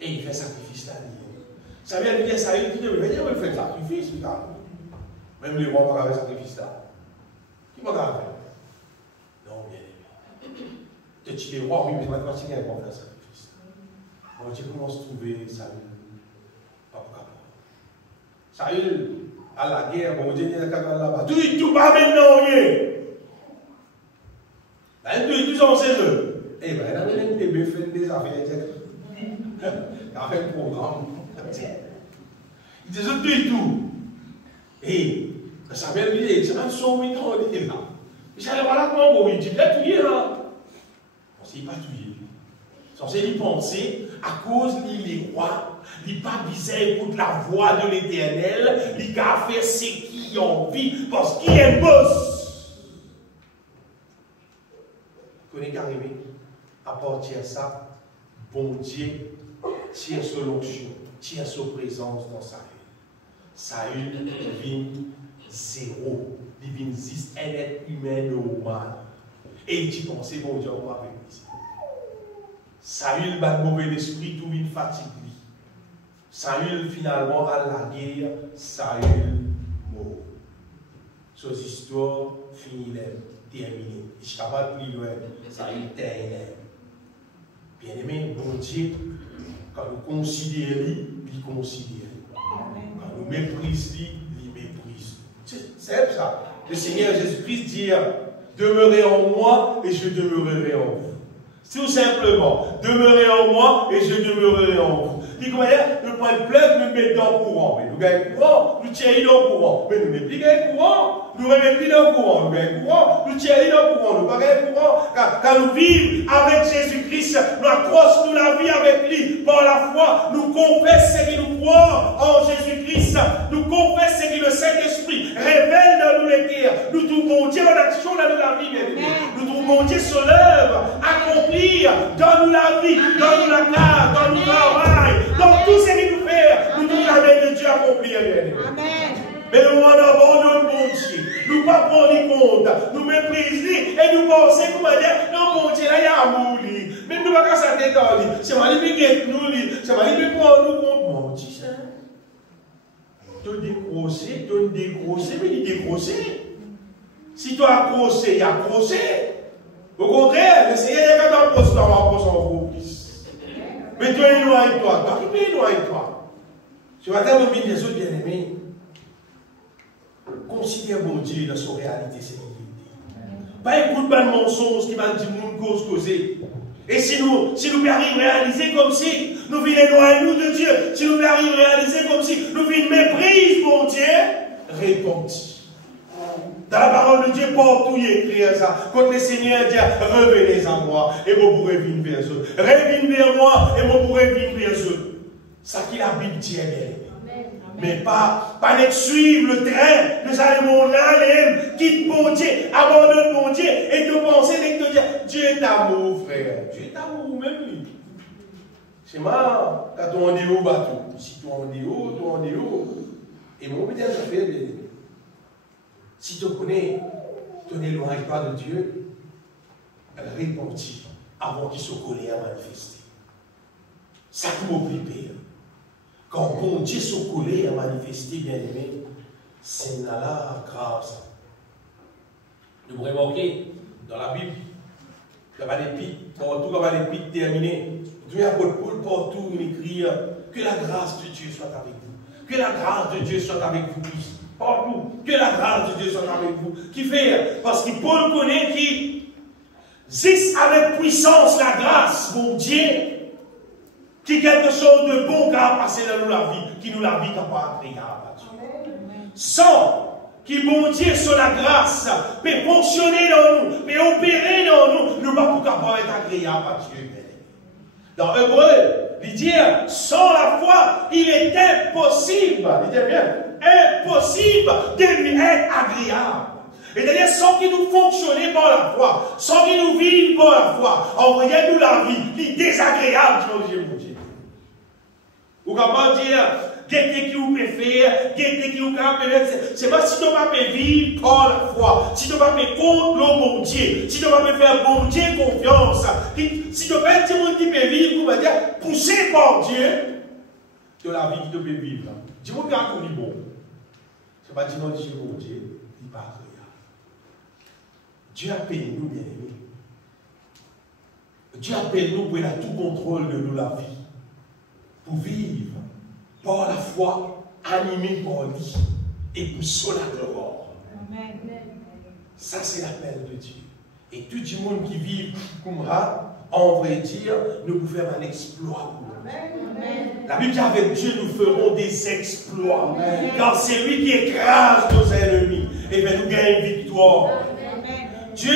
Et il fait un sacrifice là. Samuel dit à Saül, il dit, mais venez, on fait un sacrifice, regarde. Même les rois vont faire un sacrifice là. Qui va faire? Non, bien aimé. Tu es les rois, oui, mais maintenant, tu viens pour faire un sacrifice. On dit comment se trouver Saül. Pas pour Saül, à la guerre, bon Dieu, il y a quelqu'un là-bas. Tout pas maintenant, oui. Ben, tout en 16 heures. Eh bien, il a même des buffets, des affaires, il a fait un programme. Il dit tout. Et Samuel dit, c'est même son temps, il est là. Il dit, voilà comment il dit, il a tué là. On ne sait pas tuer. Censé y penser, à cause il est roi, il n'a pas visé écoute la voix de l'Éternel, il a fait ce qu'il a envie, parce qu'il est boss. Vous connaissez qu'arrivé, à partir de ça, bon Dieu tire son onction, tire sa présence dans sa vie. Saül vient zéro, il vient juste un être humain normal. Et il dit, pensez, bon Dieu, on va avec lui. Saül bat mauvais esprit, tout vient fatigué. Saül finalement à la guerre, Saül mort. Cette histoire finit terminée. Je ne sais pas plus loin, Saül terminé. Bien aimé, bon Dieu, quand nous considérons, il considère. Quand nous méprisons, il méprise. C'est ça. Le Seigneur Jésus-Christ dit, demeurez en moi et je demeurerai en vous. Tout simplement, demeurez en moi et je demeurerai en vous. Il croyait, le point de pleuve, nous mettons dans le courant. Mais nous gagnons courant, nous tirons dans le courant. Mais nous ne mettons plus dans le courant. Nous ne mettons plus dans le courant. Nous gagnons courant, nous tirons dans le courant. Nous ne gagnons pas courant. Quand nous vivons avec Jésus-Christ, nous accrochons la vie avec lui. Par la foi, nous confessons ce qui nous croit en Jésus-Christ. Nous confessons ce que le Saint-Esprit révèle dans nous les cœurs. Nous trouvons Dieu en action dans la vie. Nous trouvons Dieu sur l'œuvre, accomplir dans nous la vie, dans nous la case, dans nous le travail. Donc tout ce qu'il nous fait, nous trouvons jamais de Dieu accomplir. Amen. Mais nous abandonnons mon Dieu. Nous ne pas prendre compte. Nous méprisons et nous pensons comment dire, non mon Dieu, là il y a amour. Mais nous ne pouvons pas s'attendre dans lui. C'est mal qui guette nous. C'est mal qui prend nous compte. Mon Dieu, tu dégrosser, mais il dégrosser. Si tu as grossé, il a grossé. Au contraire, le Seigneur est quand tu as grossé en gros plus. Mais tu es éloigné toi. Toi qui es éloigné toi. Je vais t'amener des autres bien-aimés. Considère bon Dieu dans son réalité, c'est l'unité. Pas écoute pas de mensonge qui va dire nous causer. Et si nous arrivons à réaliser comme si nous vîmes éloigner de Dieu, si nous arrivons à réaliser comme si nous vîmes méprise mon Dieu, répondit. Dans la parole de Dieu, partout il est écrit ça. Quand le Seigneur dit revenez à moi et vous pourrez venir vers eux. Revenez vers moi et vous pourrez venir vers eux. Ça qui la Bible dit est bien. Mais pas de suivre le train de ce monde-là, quitte mon Dieu, abandonne mon Dieu, et de penser et de dire Dieu est amour, frère. Dieu est amour, même lui. C'est marrant, quand on est au bateau. Si tu es haut. Et mon bien, ça fait bien. Si tu connais ton éloignement de Dieu, répondit avant qu'il se colle à manifester. Ça qui m'oublie pire. Quand bon Dieu se colle à manifester, bien aimé, c'est là grâce. Vous remarquez, dans la Bible, Il y a l'épître, partout, il y a l'épître terminé. Dieu a Paul partout, il écrit que la grâce de Dieu soit avec vous. Que la grâce de Dieu soit avec vous tous. Partout. Que la grâce de Dieu soit avec vous. Qui fait? Parce que Paul connaît qui existe avec puissance la grâce, mon Dieu, qui est quelque chose de bon qui a passé dans nous la vie, qui nous la vie n'a pas agréable à Dieu. Sans qui, mon Dieu, sur la grâce, peut fonctionner dans nous, peut opérer dans nous, nous ne pouvons pas être agréable à Dieu. Dans Hébreu, il dit, sans la foi, il est impossible, il dit bien, impossible de lui être agréable. C'est-à-dire, sans qu'il nous fonctionne par la foi, sans qu'il nous vive par la foi, envoyez-nous la vie qui est désagréable, mon Dieu. Vous pouvez dire, qu'est-ce que vous pouvez faire, qu'est-ce que vous pouvez faire, c'est pas si nous ne pouvons pas vivre par la foi, si nous ne pouvons pas contre le bon Dieu, si nous ne pouvons pas faire bon Dieu confiance, si nous ne pouvons pas dire qui peut vivre, vous pouvez dire, poussé par Dieu, de la vie qui peut vivre. Dis-moi qu'on est bon. C'est pas dire non, Dieu, bon Dieu, il n'est pas agréable. Dieu appelle nous, bien aimés. Dieu appelle nous pour qu'il a tout contrôle de nous, la vie. Pour vivre par la foi, animé par lui, et pour son gloire. Amen. Ça, c'est l'appel de Dieu. Et tout le monde qui vit comme ça, en vrai dire, nous pouvons faire un exploit pour nous. La Bible dit avec Dieu, nous ferons des exploits. Amen. Car c'est lui qui écrase nos ennemis et va nous gagner une victoire. Amen. Dieu,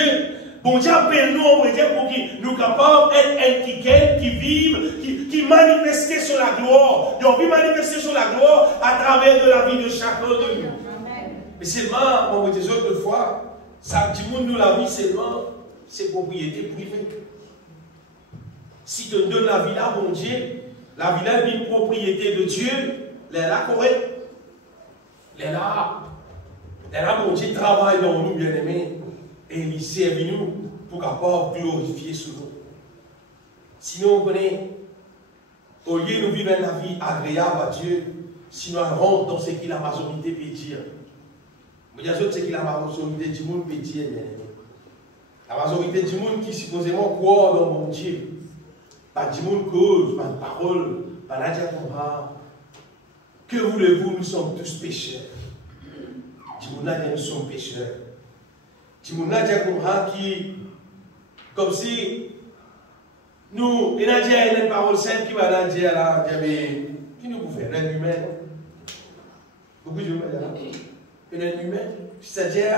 bon Dieu appelle nous, on va dire, pour que nous capables d'être qui vivent, qui manifestent sur la gloire. Ils ont vu manifester sur la gloire à travers de la vie de chacun de nous. Amen. Mais seulement, on va dire autrefois, ça dit nous la vie seulement, c'est propriété privée. Si tu donnes la vie là, mon Dieu, la vie là est une propriété de Dieu, elle est là correcte. Elle est là, mon Dieu, travaille dans nous, bien-aimés. Et il sert nous pour capable glorifier ce nom. Sinon, on connaît, au lieu de vivre la vie agréable à Dieu, sinon on rentre dans ce qu'il a majorité peut dire. Mais il y a d'autres ce qu'il a majorité du monde peut dire. La majorité du monde qui supposément croit dans mon Dieu. Pas du monde cause, pas de parole, pas la diaconat. Que voulez-vous, nous sommes tous pécheurs. Du monde là, nous sommes pécheurs. Timouna Diakoumra qui, comme si nous, et Nadia a une parole simple qui va dire là, mais qui nous pouvait, un humain. Beaucoup de humains là. Un humain, c'est-à-dire,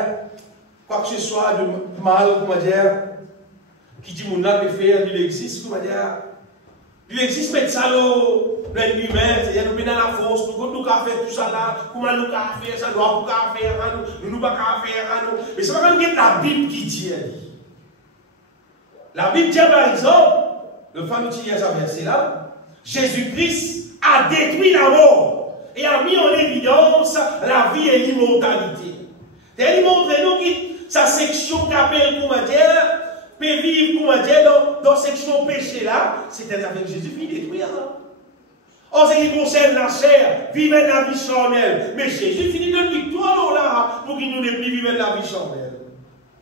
quoi que ce soit de mal, comment dire, qui dit mon âme peut faire, il existe, comment dire, il existe, mais ça, l'être humain, c'est-à-dire, nous venons dans la force, nous pouvons faire tout ça là, comment nous pouvons faire ça, nous pouvons faire, nous ne pouvons pas faire, mais c'est pas comme la Bible qui dit. La Bible dit, par exemple, le fameux qui dit ça verset là, Jésus-Christ a détruit la mort et a mis en évidence la vie et l'immortalité. Et il montre nous que sa section qu'appelle, comment dire, peut vivre, comment dire, dans section péché là, c'était avec Jésus-Christ détruire. En ce qui concerne la chair, vivre la vie charnelle. Mais Jésus finit de victoire là, pour qu'il nous ne plus vivre la vie charnelle.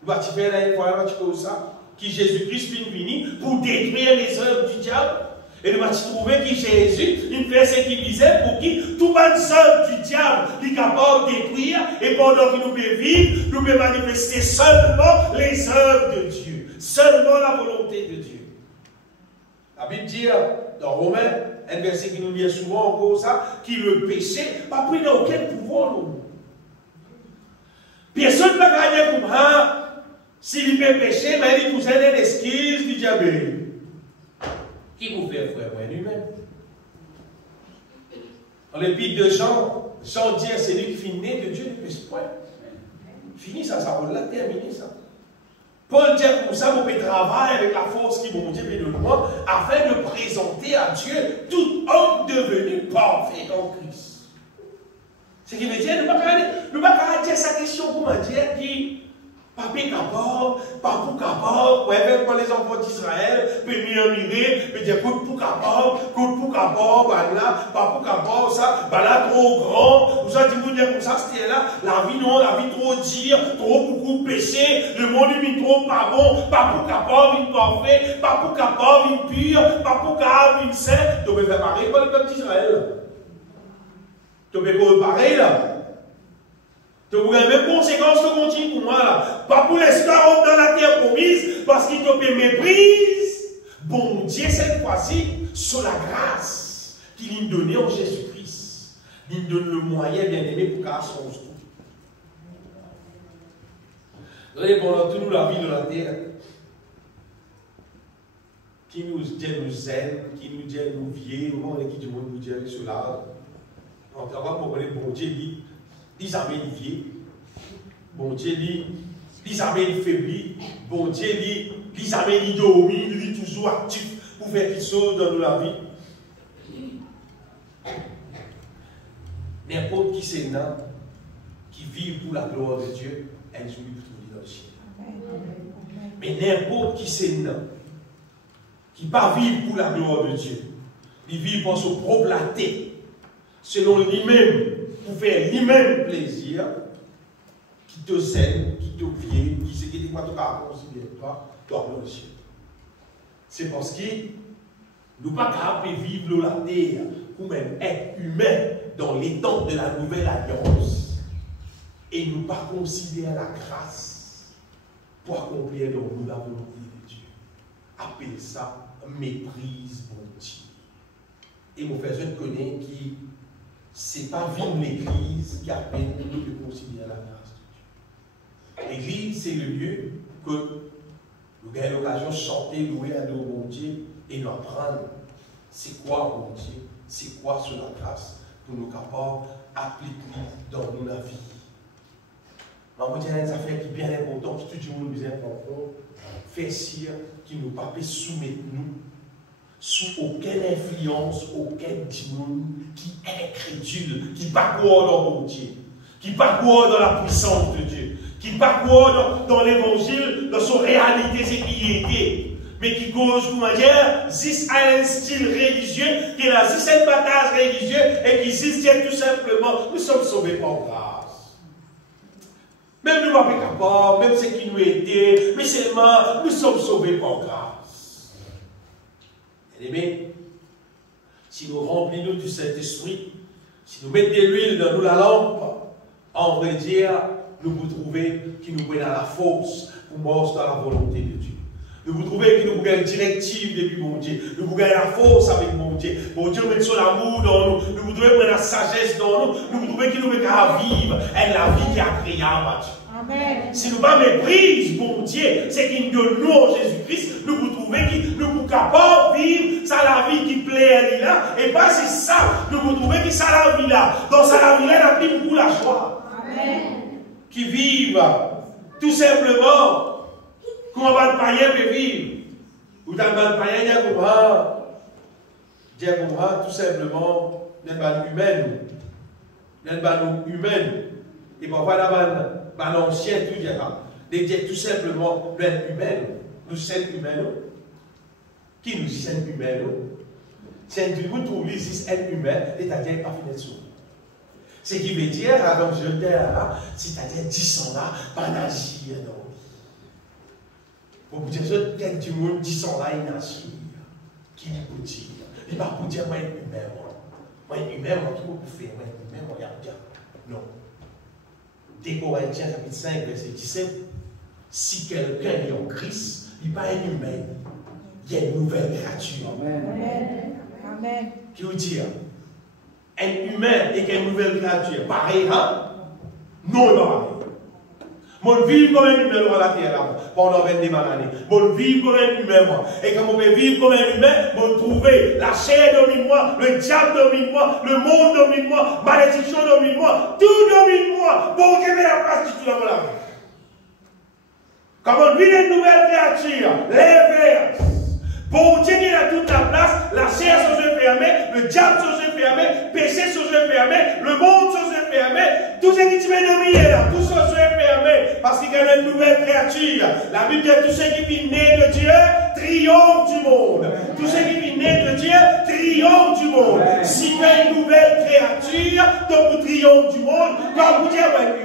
Vous va faire là, il va faire ça, qui Jésus-Christ finit pour détruire les œuvres du diable. Et nous allons trouver que Jésus, il fait ce qu'il disait pour qui tout le œuvre du diable est capable de détruire. Et pendant que nous pouvons vivre, nous pouvons manifester seulement les œuvres de Dieu. Seulement la volonté de Dieu. La Bible dit dans Romains, un verset qui nous lit souvent encore ça, qui le péché, pas pris dans aucun pouvoir. Non. Personne ne peut gagner comme ça, s'il peut pécher, mais il nous aide l'excuse du diable. Qui vous fait frère, un humain? Dans l'épître de Jean, Jean dit c'est lui qui finit né de Dieu ne pêche point. Fini ça, ça va là, terminé ça. Paul dit comme ça, vous pouvez travailler avec la force qui mon Dieu met de moi, afin de présenter à Dieu tout homme devenu parfait en Christ. Ce qui veut dire, nous ne pouvons pas dire sa question pour me dire qui Papa capable, papa capable, ouais, pour les enfants d'Israël, puis mirer, puis dire, coup capable, là, papa capable, ça, là, trop grand, vous avez dit, comme ça, c'était là, la vie non, la vie trop dure, trop beaucoup péché, le monde est trop pas bon, papa capable, une parfait, papa capable, une pure, papa capable, une sainte, tu peux faire pareil pour le peuple d'Israël. Tu peux faire pareil, là. Tu as les mêmes conséquences que continue pour moi là. Pas pour l'esclave dans la terre promise, parce qu'il te méprise. Bon Dieu, cette fois-ci, sur la grâce qu'il nous donnait en Jésus-Christ. Il nous donne le moyen bien aimé pour qu'à son tour. Vous voyez, pendant toute la vie de la terre, qui nous dit nous aime, qui nous dit nous vier, on est qui du monde nous dit cela. En travaillant pour connaître bon Dieu dit. Isabelle vieux, bon Dieu dit, Isabelle faiblit, bon Dieu dit, Isabelle dormi, lui toujours actif pour faire quelque chose dans la vie. N'importe qui c'est là, qui vit pour la gloire de Dieu, elle jouit pour tout dans le ciel. Mais n'importe qui c'est là, qui ne pas vivre pour la gloire de Dieu, il vit pour son propre laté, selon lui-même. Pour faire lui-même plaisir, qui te saigne, qui te vient, qui sait que toi tu as considéré toi, toi dans le ciel. C'est parce que nous ne pouvons pas vivre la terre comme un être humain dans les temps de la nouvelle alliance et nous ne pas considérer la grâce pour accomplir dans nous la volonté de Dieu. Appelez ça méprise bon Dieu. Et mon frère, je connais qui c'est pas vivre l'église qui appelle nous de considérer la grâce de Dieu. L'église, c'est le lieu que nous avons l'occasion de chanter, louer à nos bon Dieu et nous apprendre c'est quoi bon Dieu, c'est quoi sur la grâce pour nous capables d'appliquer dans nos vies. Mais on dit une affaire qui est bien importante, tout le monde nous important, faire sûr qu'il ne nous pas soumettre nous sous aucune influence, aucun démon qui est incrédule, qui ne pas croire dans mon Dieu, qui ne pas croire dans la puissance de Dieu, qui ne pas croire dans l'évangile, dans son réalité et qui était, mais qui cause de manière, zis à un style religieux, qui a zis un battage religieux et qui zis tout simplement, nous sommes sauvés par grâce. Même nous ne sommes pas capables, même ce qui nous était, mais seulement nous sommes sauvés par grâce. Bien-aimés, si nous remplissons du Saint-Esprit, si nous mettons de l'huile dans la lampe, en vrai dire, nous vous trouvez qui nous prennent à la force pour marcher dans la volonté de Dieu. Nous vous trouvez qui nous avons une directive depuis mon Dieu. Nous vous gagnons la force avec mon Dieu. Mon Dieu met son amour dans nous. Nous vous trouvez prendre la sagesse dans nous. Nous vous trouvez qui nous met à vivre et la vie qui a créé à Dieu. Amen. Si nous ne pas méprise, bon Dieu, c'est qu'il nous donne nous en Jésus-Christ, nous vous trouvez qui nous sommes capables de vivre ça la vie qui plaît à lui là, et pas c'est ça, nous vous trouvez qui ça la vie là. Dans ça la vie là, il a pris beaucoup la joie. Amen. Qui vivent tout simplement comme un païen peut vivre. Ou dans un païen, il y a tout simplement une bande humaine. Une bande humaine. Et parfois, l'ancien, tout dira. Tout simplement l'être humain. Nous sommes humains. Qui nous dit c'est humain? C'est du coup, nous disons être humain, c'est-à-dire pas fini de souffrir. Ce qui veut dire, alors je dis là, c'est-à-dire 10 ans là, pas d'agir dans lui. Pour vous dire, quelqu'un du monde 10 ans là, il n'agit. Qui peut dire? Il va vous dire, moi, humain, moi, humain, moi, qui vous faire? Moi, humain, moi, il y a non. 2 Corinthiens, chapitre 5, verset 17. Si quelqu'un est en Christ, il n'est pas un humain. Il y a une nouvelle créature. Amen. Amen. Qui veut dire? Un humain et une nouvelle créature. Pareil, hein? Non, pareil. Mon vivre comme un humain dans la terre pendant 22 années. Mon vivre comme un humain, moi. Et quand on peut vivre comme un humain, on trouver la chair domine moi, le diable domine moi, le monde domine moi, malédiction domine moi, tout domine moi. Bon, Dieu met la place du tout dans la vie. Quand on vit une nouvelle créature, l'inverse. Bon Dieu qui a toute la place, la chair sur jeu fermé, le diable sur jeu fermé, péché sur jeu fermé, le monde sur jeu fermé, Tout ce qui te met dans le là, tout ce qui est fermé, parce qu'il y a une nouvelle créature. La Bible dit tout ce qui vit né de Dieu, triomphe du monde. Tout ce qui vit né de Dieu, triomphe du monde. Si tu es une nouvelle créature, donc vous triomphe du monde, quand vous dites,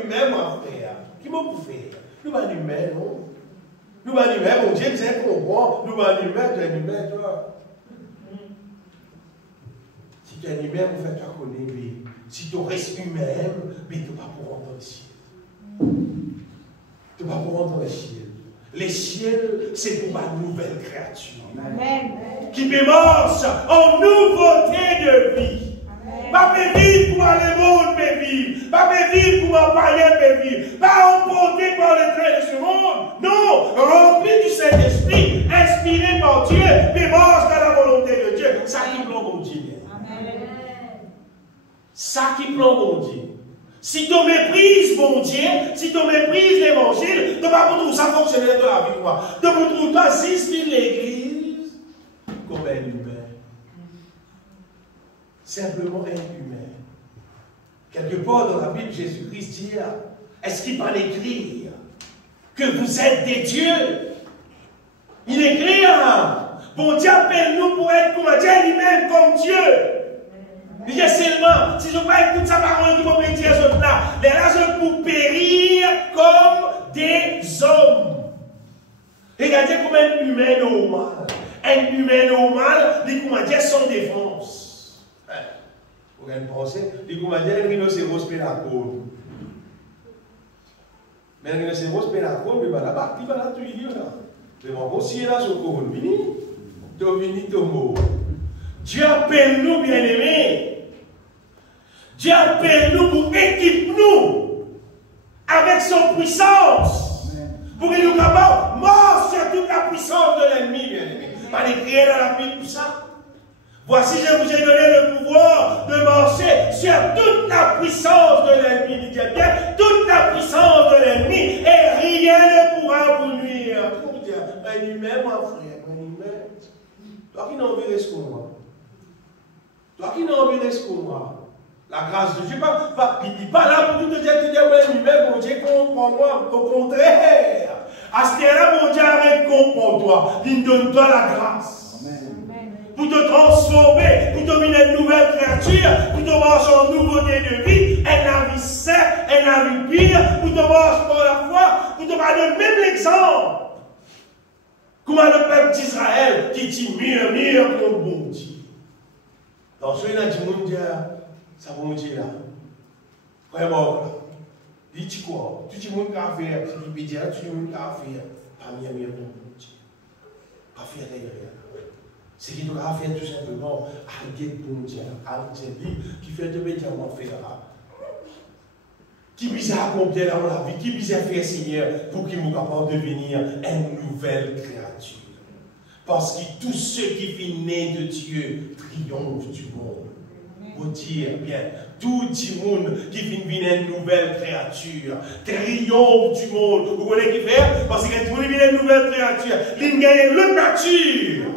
humain, mon frère, qui m'a bouffé? Nous sommes humains, non? Nous sommes humains, mon Dieu, vous êtes comprendre. Nous sommes humains, tu es humain, toi. Si tu es humain, vous faites toi connaître. Si tu restes humain, mais tu ne vas pas pour rentrer dans le ciel. Tu ne vas pas pour rentrer dans le ciel. Les ciels, c'est pour ma nouvelle créature. Amen. Qui m'émence en nouveauté de vie. Pas me vivre pour aller au monde, me vivre. Pas me vivre pour m'empailler, me vivre. Pas emporté par les traits de ce monde. Non, rempli du Saint-Esprit, inspiré par Dieu, m'émence dans la volonté de Dieu. Ça qui plaît mon Dieu. Amen. Ça qui plaît mon Dieu. Si tu méprises mon Dieu, si tu méprises l'évangile, tu vas pas ça fonctionner dans la vie. Tu vas trouver toi 6 000 l'église comme un humain. Simplement un humain. Quelque part dans la Bible, Jésus-Christ dit, est-ce qu'il va écrire que vous êtes des dieux? Il écrit, bon Dieu appelle-nous pour être comme Dieu lui-même, comme Dieu. Il dit seulement, si je ne pas écouter sa parole qui va me dire ce là, les raisons pour périr comme des hommes. Regardez comme un humain normal. Un humain normal, il comment dire son défense. Vous avez pensé, il comment dire un rhinocéros pélacote. Mais un rhinocéros pélacote, il va là-bas, il va là, tout il dit là. Mais bon, si il est là, sur le couronne, vini, tomo. Dieu appelle-nous, bien-aimés. Dieu appelle-nous pour équiper-nous avec son puissance. Pour qu'il nous capable mort sur toute la puissance de l'ennemi, bien-aimés. Pas écrit dans la Bible pour ça. Voici, je vous ai donné le pouvoir de marcher sur toute la puissance de l'ennemi. Il dit bien, toute la puissance de l'ennemi, et rien ne pourra vous nuire. Pour dire, un humain, mon frère, un humain. Toi qui n'en verrais ce qu'on voit. Toi qui n'en verrais ce qu'on voit. La grâce de Dieu, il n'est pas là pour te dire que tu es un humain, mon Dieu, comprends moi. Au contraire. À ce moment-là, mon Dieu, arrête, comprends-toi. Il donne-toi la grâce. Amen. Pour te transformer, pour te devenir une nouvelle créature, pour te marcher en nouveauté de vie, un vie sain, un vie pire, pour te marcher par la foi, pour te donner même l'exemple. Comment le peuple d'Israël qui dit mire pour le bon Dieu. Dans ce cas-là, du monde, ça va me dire là. Vraiment, là. Dis quoi? Tout le monde qui a fait, tu peux dire, tout le monde qui a fait, pas mire pour le bon Dieu. Pas faire rien. C'est qu'il doit faire tout simplement arrêter le bon Dieu, qui fait de médicaments faire. Qui vise à accomplir dans la vie, qui vise à faire Seigneur pour qu'il soit capable de devenir une nouvelle créature. Parce que tous ceux qui viennent nés de Dieu triomphent du monde. Pour dire bien, tout le monde qui vient devenir une nouvelle créature triomphe du monde. Vous voulez qui faire? Parce que tout le monde devient une nouvelle créature. Il gagne l'autre nature.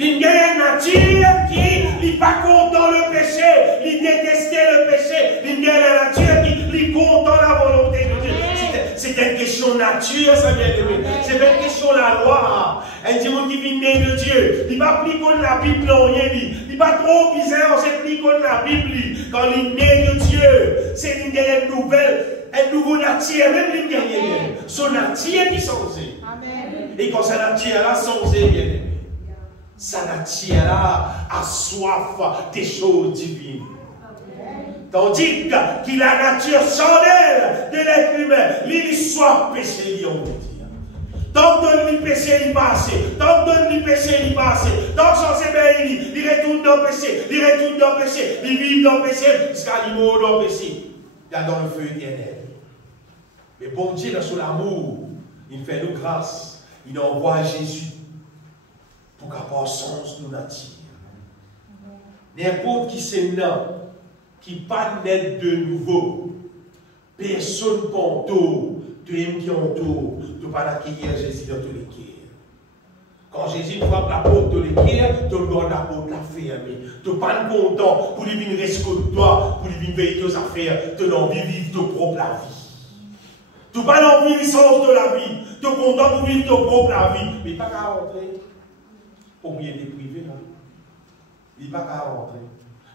Il gagne une nature qui n'est pas content le péché, il déteste le péché, il gagne la nature qui est content la volonté de Dieu. C'est une question de nature, ça vient de lui. C'est une question de la loi. Un dimanche qui vient de Dieu, il ne va plus comme la Bible, il n'est pas trop bizarre, c'est plus comme la Bible. Quand il est né de Dieu, c'est une nouvelle, un nouveau nature, même il gagne. Son nature qui changé. Et quand sa nature a changé, bien aimé. Sa nature a soif des choses divines. Tandis qu'il a la nature charnelle de l'être humain, il soif péché, on peut dire. Tant que le péché il passe, tant que le péché il passe, tant que il retourne dans le péché, il retourne dans le péché, il vit dans le péché, jusqu'à il meurt dans le péché. Il y a dans le feu éternel. Mais bon Dieu, dans son amour, il fait nous grâce, il envoie Jésus. Pour qu'après sens nous nature. N'importe qui c'est là, qui pas naître de nouveau, personne pour tout, tu aimes qui en tout, tu pas accueillir Jésus dans tous les cœurs. Quand Jésus frappe la porte de l'équerre, tu gardes la porte la fermée. Tu n'es pas content pour lui venir rester de toi, pour lui venir veiller tes affaires, tu as envie de vivre ton propre la vie. Tu n'as pas envie de l'essence de la vie, tu es content pour vivre ton propre la vie. Mais il n'y a pas qu'à rentrer. Propriété privée, non. Il n'y a pas qu'à rentrer.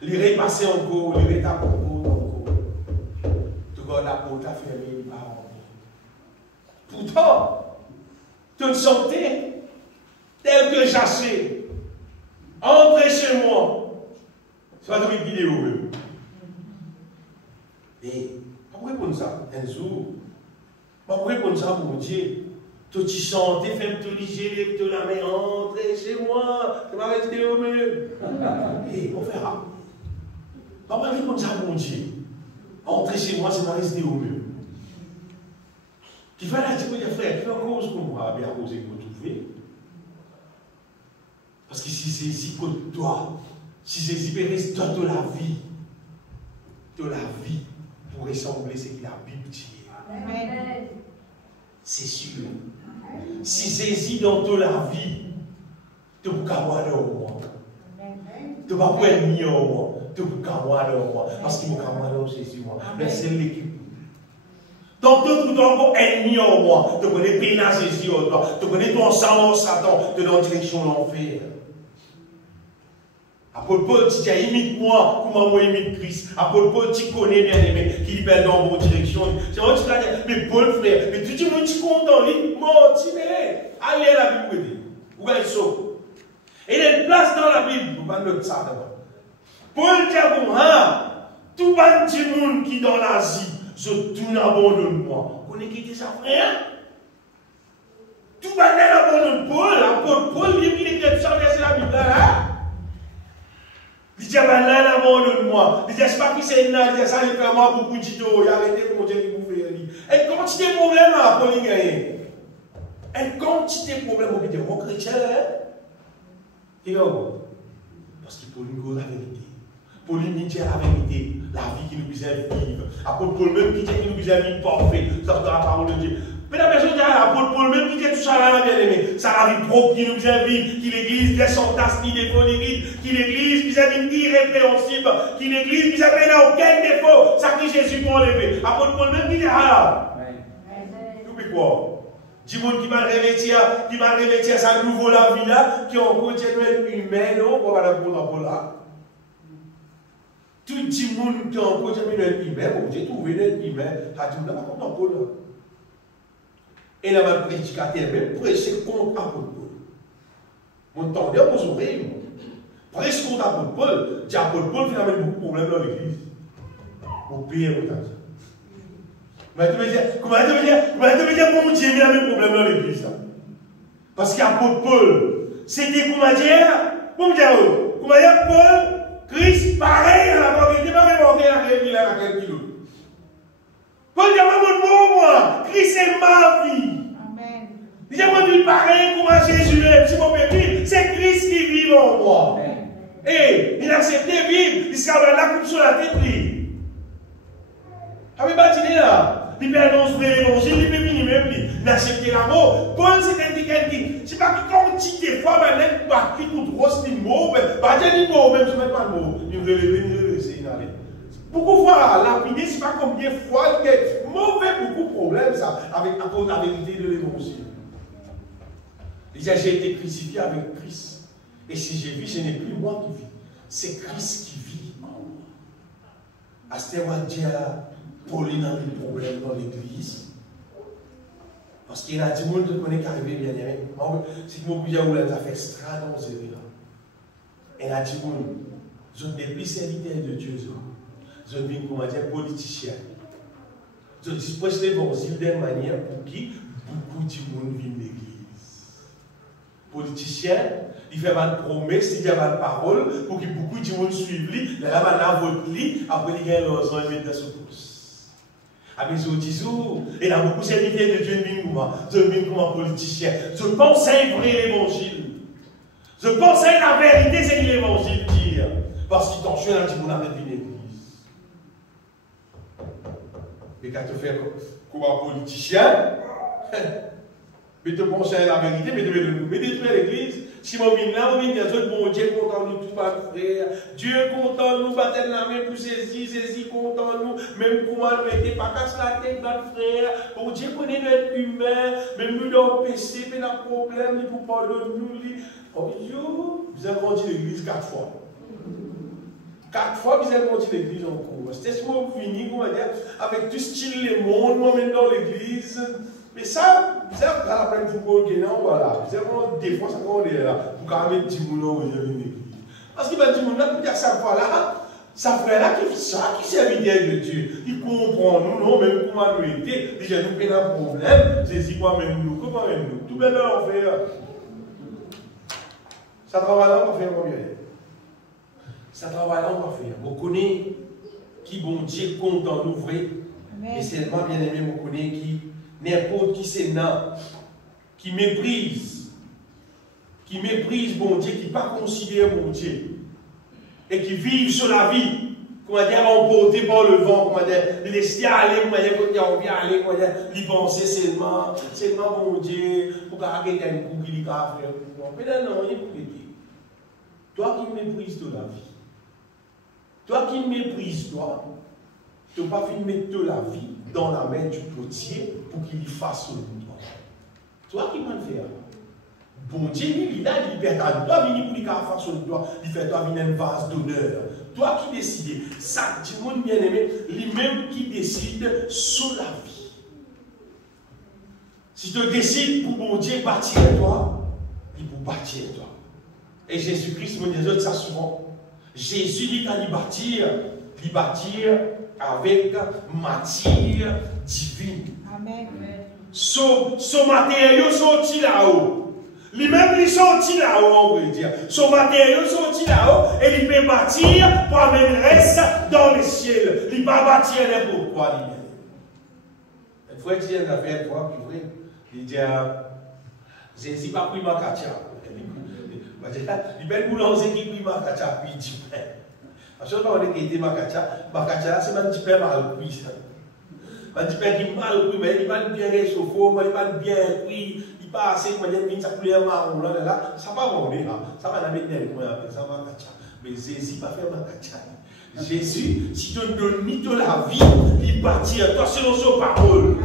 Il est repassé encore, il est tapé encore. Tu gardes la porte la fermée, il n'est pas rentrer. Pourtant, tu te sentais tel que j'achais. Entrez chez moi. Soit dans une vidéo. Et pourquoi pour ça, un jour, pourquoi pour ça, mon Dieu, tu te chantais, fais-moi te liger, lève-toi la main, entrez chez moi, tu vas rester au mieux. Et on verra. Pourquoi pour ça, mon Dieu, entrez chez moi, c'est va rester au mieux. Qui va la dire, frère, qui fait cause pour moi, bien cause pour trouver. Parce que si c'est ici que toi, si c'est ici que reste de la vie pour ressembler ce que la Bible dit. Amen. C'est sûr. Si c'est ici dans toute la vie, tu peux pas voir au moi. Tu ne vas pas être mis au moi. Tu peux pas voir au moi. Parce qu'il ne peut pas voir Jésus. Mais c'est l'équipe. Donc, tout le temps, ennemi en moi, tu connais peine à Jésus en toi, tu connais ton sang en Satan, tu es dans la direction de l'enfer. Apôtre Paul, tu dis, imite-moi, comment moi imite Christ. Apôtre Paul, tu connais bien aimé, qui libère dans vos directions. C'est vrai, tu vas dire, mais Paul, frère, mais tu dis, moi, tu comptes dans lui, allez à la Bible, où elle sauve. Et il y a une place dans la Bible, vous parlez de ça d'abord. Paul dit à vous, tout le monde qui est dans l'Asie, je tout abandonne moi. Vous connaissez qui était ça, frère? Tout le monde abandonne Paul. L'apôtre Paul, il est écrit ça, c'est la Bible là. Il dit, là, abandonne-moi. Il dit, je ne sais pas qui c'est là. Il dit, ça, il fait moi beaucoup de tutos. Il a arrêté pour Dieu qui vous fait. Et quantité de problèmes à Paul, il gagne. Et quantité de problèmes, on peut dire, mon chrétien, et parce que Paul nous dit la vérité. Paul nous dit la vérité, la vie qui nous vient vivre. Apôtre Paul même qui dit qu'il nous vient vivre parfait, ça dans la parole de Dieu. Mais la personne dit à l'apôtre Paul même qui dit tout ça là, bien aimé, ça la vie propre qui nous vient vivre, qui l'église des chantasses, ni des polyrides, qui l'église qui est irrépréhensible, qui l'église qui n'a aucun défaut, ça qui Jésus pour enlever. Apôtre Paul même qui dit ah là. Vous pouvez quoi? Dis-moi qui va revêtir sa nouveau la vie là, qui ont continué à être humain, non? Pour la Paul là. Tout le monde qui ont continué à être humain, bon, j'ai trouvé l'être humain, à tout le monde, comme dans Paul là. Et là, le prédicateur même prêcher contre Apôtre Paul. Mon temps d'ailleurs, vous oreilles, prêche contre Apôtre Paul. Dit Apôtre Paul, finalement, beaucoup de problèmes dans l'église. Au pire, vous avez dit. Comment tu veux dire, mon Dieu, il y a même problème dans l'église. Parce qu'Apôtre Paul, c'était, comment dire, Paul, Christ, pareil à la vérité, pas même à quel kilo. Paul dit, moi, Christ est ma vie. Amen. Il dit, moi, il pareil comment Jésus est. Si mon péché, c'est Christ qui vit en moi. Amen. Et il a accepté de vivre, il s'est la coupe sur la tête. Avez-vous pas dit là? Il peut annoncer l'évangile, il peut venir même, il a accepté la mort. Paul, c'est un dit, je ne sais pas qui quantité de fois, il pas qui tout grosse, ni mot, pas dire ni mot, même si je ne mets pas de mot, il veut le laisser aller. Beaucoup de fois, lapidé, je ne sais pas combien de fois, il y a mauvais beaucoup de problèmes, ça, avec la vérité de l'évangile. Il dit, j'ai été crucifié avec Christ. Et si j'ai vu, ce n'est plus moi qui vis, c'est Christ qui vit en moi. À ce moment Dieu Paul a des problèmes dans l'église. Parce qu'il y a des gens qui connaissent qu'arriver bien aimé. Si vous voulez, vous avez fait extra dans ce là. Et il y a des gens, je ne suis plus serviteur de Dieu. Je ne suis pas politicien. Je dispose l'évangile d'une manière pour qui beaucoup de gens vivent l'église. Politicien, il fait mal promesse, il fait mal parole, pour que beaucoup de gens suivent lui, il va la vote lui, après il gagne leur sang et met dans ce pouce. Avec ce discours, il y a beaucoup de serviteurs de Dieu, je viens comme un politicien. Je pense à vrai l'évangile. Je pense à la vérité, c'est l'évangile dire. Parce qu'il t'en chie un petit peu dans l'église. Mais quand tu fais comme un politicien, Mais te penser à la vérité, mais détruire l'église. Si mon viens là, on vient dire, bon Dieu content nous tout pas frère. Dieu content nous, battre la main pour saisir content nous. Même pour moi, nous n'était pas casse la tête, notre frère. Bon Dieu connaît notre humain, même nous dans le péché, mais le problème, il faut pardonner nous. Oh Dieu, vous avez grandi l'église 4 fois. 4 fois, vous avez grandi l'église en cours. C'était ce que vous finissez, avec tout style les mondes, moi-même dans l'église. Mais ça, vous avez la peine de football qui est là, voilà. Vous avez des fois, ça quand on est là, pour quand même 10 moulons, vous avez une église. Parce qu'il va dire, là, pour dire ça, voilà, ça frère là qui fait ça, qui serviteur de Dieu. Il comprend nous, non, même comment nous était. Déjà, nous avons un problème, c'est si quoi même nous, comment même nous. Tout bien là, on fait. Ça travaille là, on va faire combien? Ça travaille là, on va faire. Vous connaissez qui, bon Dieu, compte en nous vrai. Et seulement, bien aimé, vous connaissez qui. N'importe qui c'est là, qui méprise, bon Dieu, qui ne pas considère bon Dieu, et qui vit sur la vie, comment dire, emporté par le vent, comment dire, laisser aller, comment dire, quand on vient aller, comment dire, y penser seulement bon Dieu, pour garder un coup qui lui a fait. Mais non, il faut aider. Toi qui méprises de la vie, toi qui méprises toi, tu n'as pas fait mettre de la vie dans la main du potier pour qu'il y fasse le bout. Toi qui m'en fais. Bon Dieu, il a la liberté. Toi, venir pour qu'il fasse le doigt, il fait toi venir un vase d'honneur. Toi qui décides, ça, du monde bien aimé, lui-même qui décide sur la vie. Si tu décides pour bon Dieu bâtir toi, il peut bâtir toi. Et Jésus-Christ me dit ça souvent. Jésus dit qu'à lui bâtir avec matière divine. Amen. Son matériau sorti là-haut. Lui-même, il sorti là-haut, on veut dire. Son matériau sorti là-haut et il peut bâtir pour amener le reste dans le ciel. Il ne peut pas bâtir n'importe quoi. Il faut dire une affaire, toi, qui vrai. Il dit, Jésus pas pris ma katia. Il peut boulanger qui prit ma katia, puis il dit, parce que quand on est ma katia, c'est un petit peu mal cuit. Un petit peu qui mal cuit, mais il va bien réchauffer, il va bien cuit, il va assez, il va couleur marron, là, ça va monter, ça va mettre ça va katia. Mais Jésus va faire ma katia. Jésus, si tu ne donnes ni de la vie, il bâtit toi selon son parole.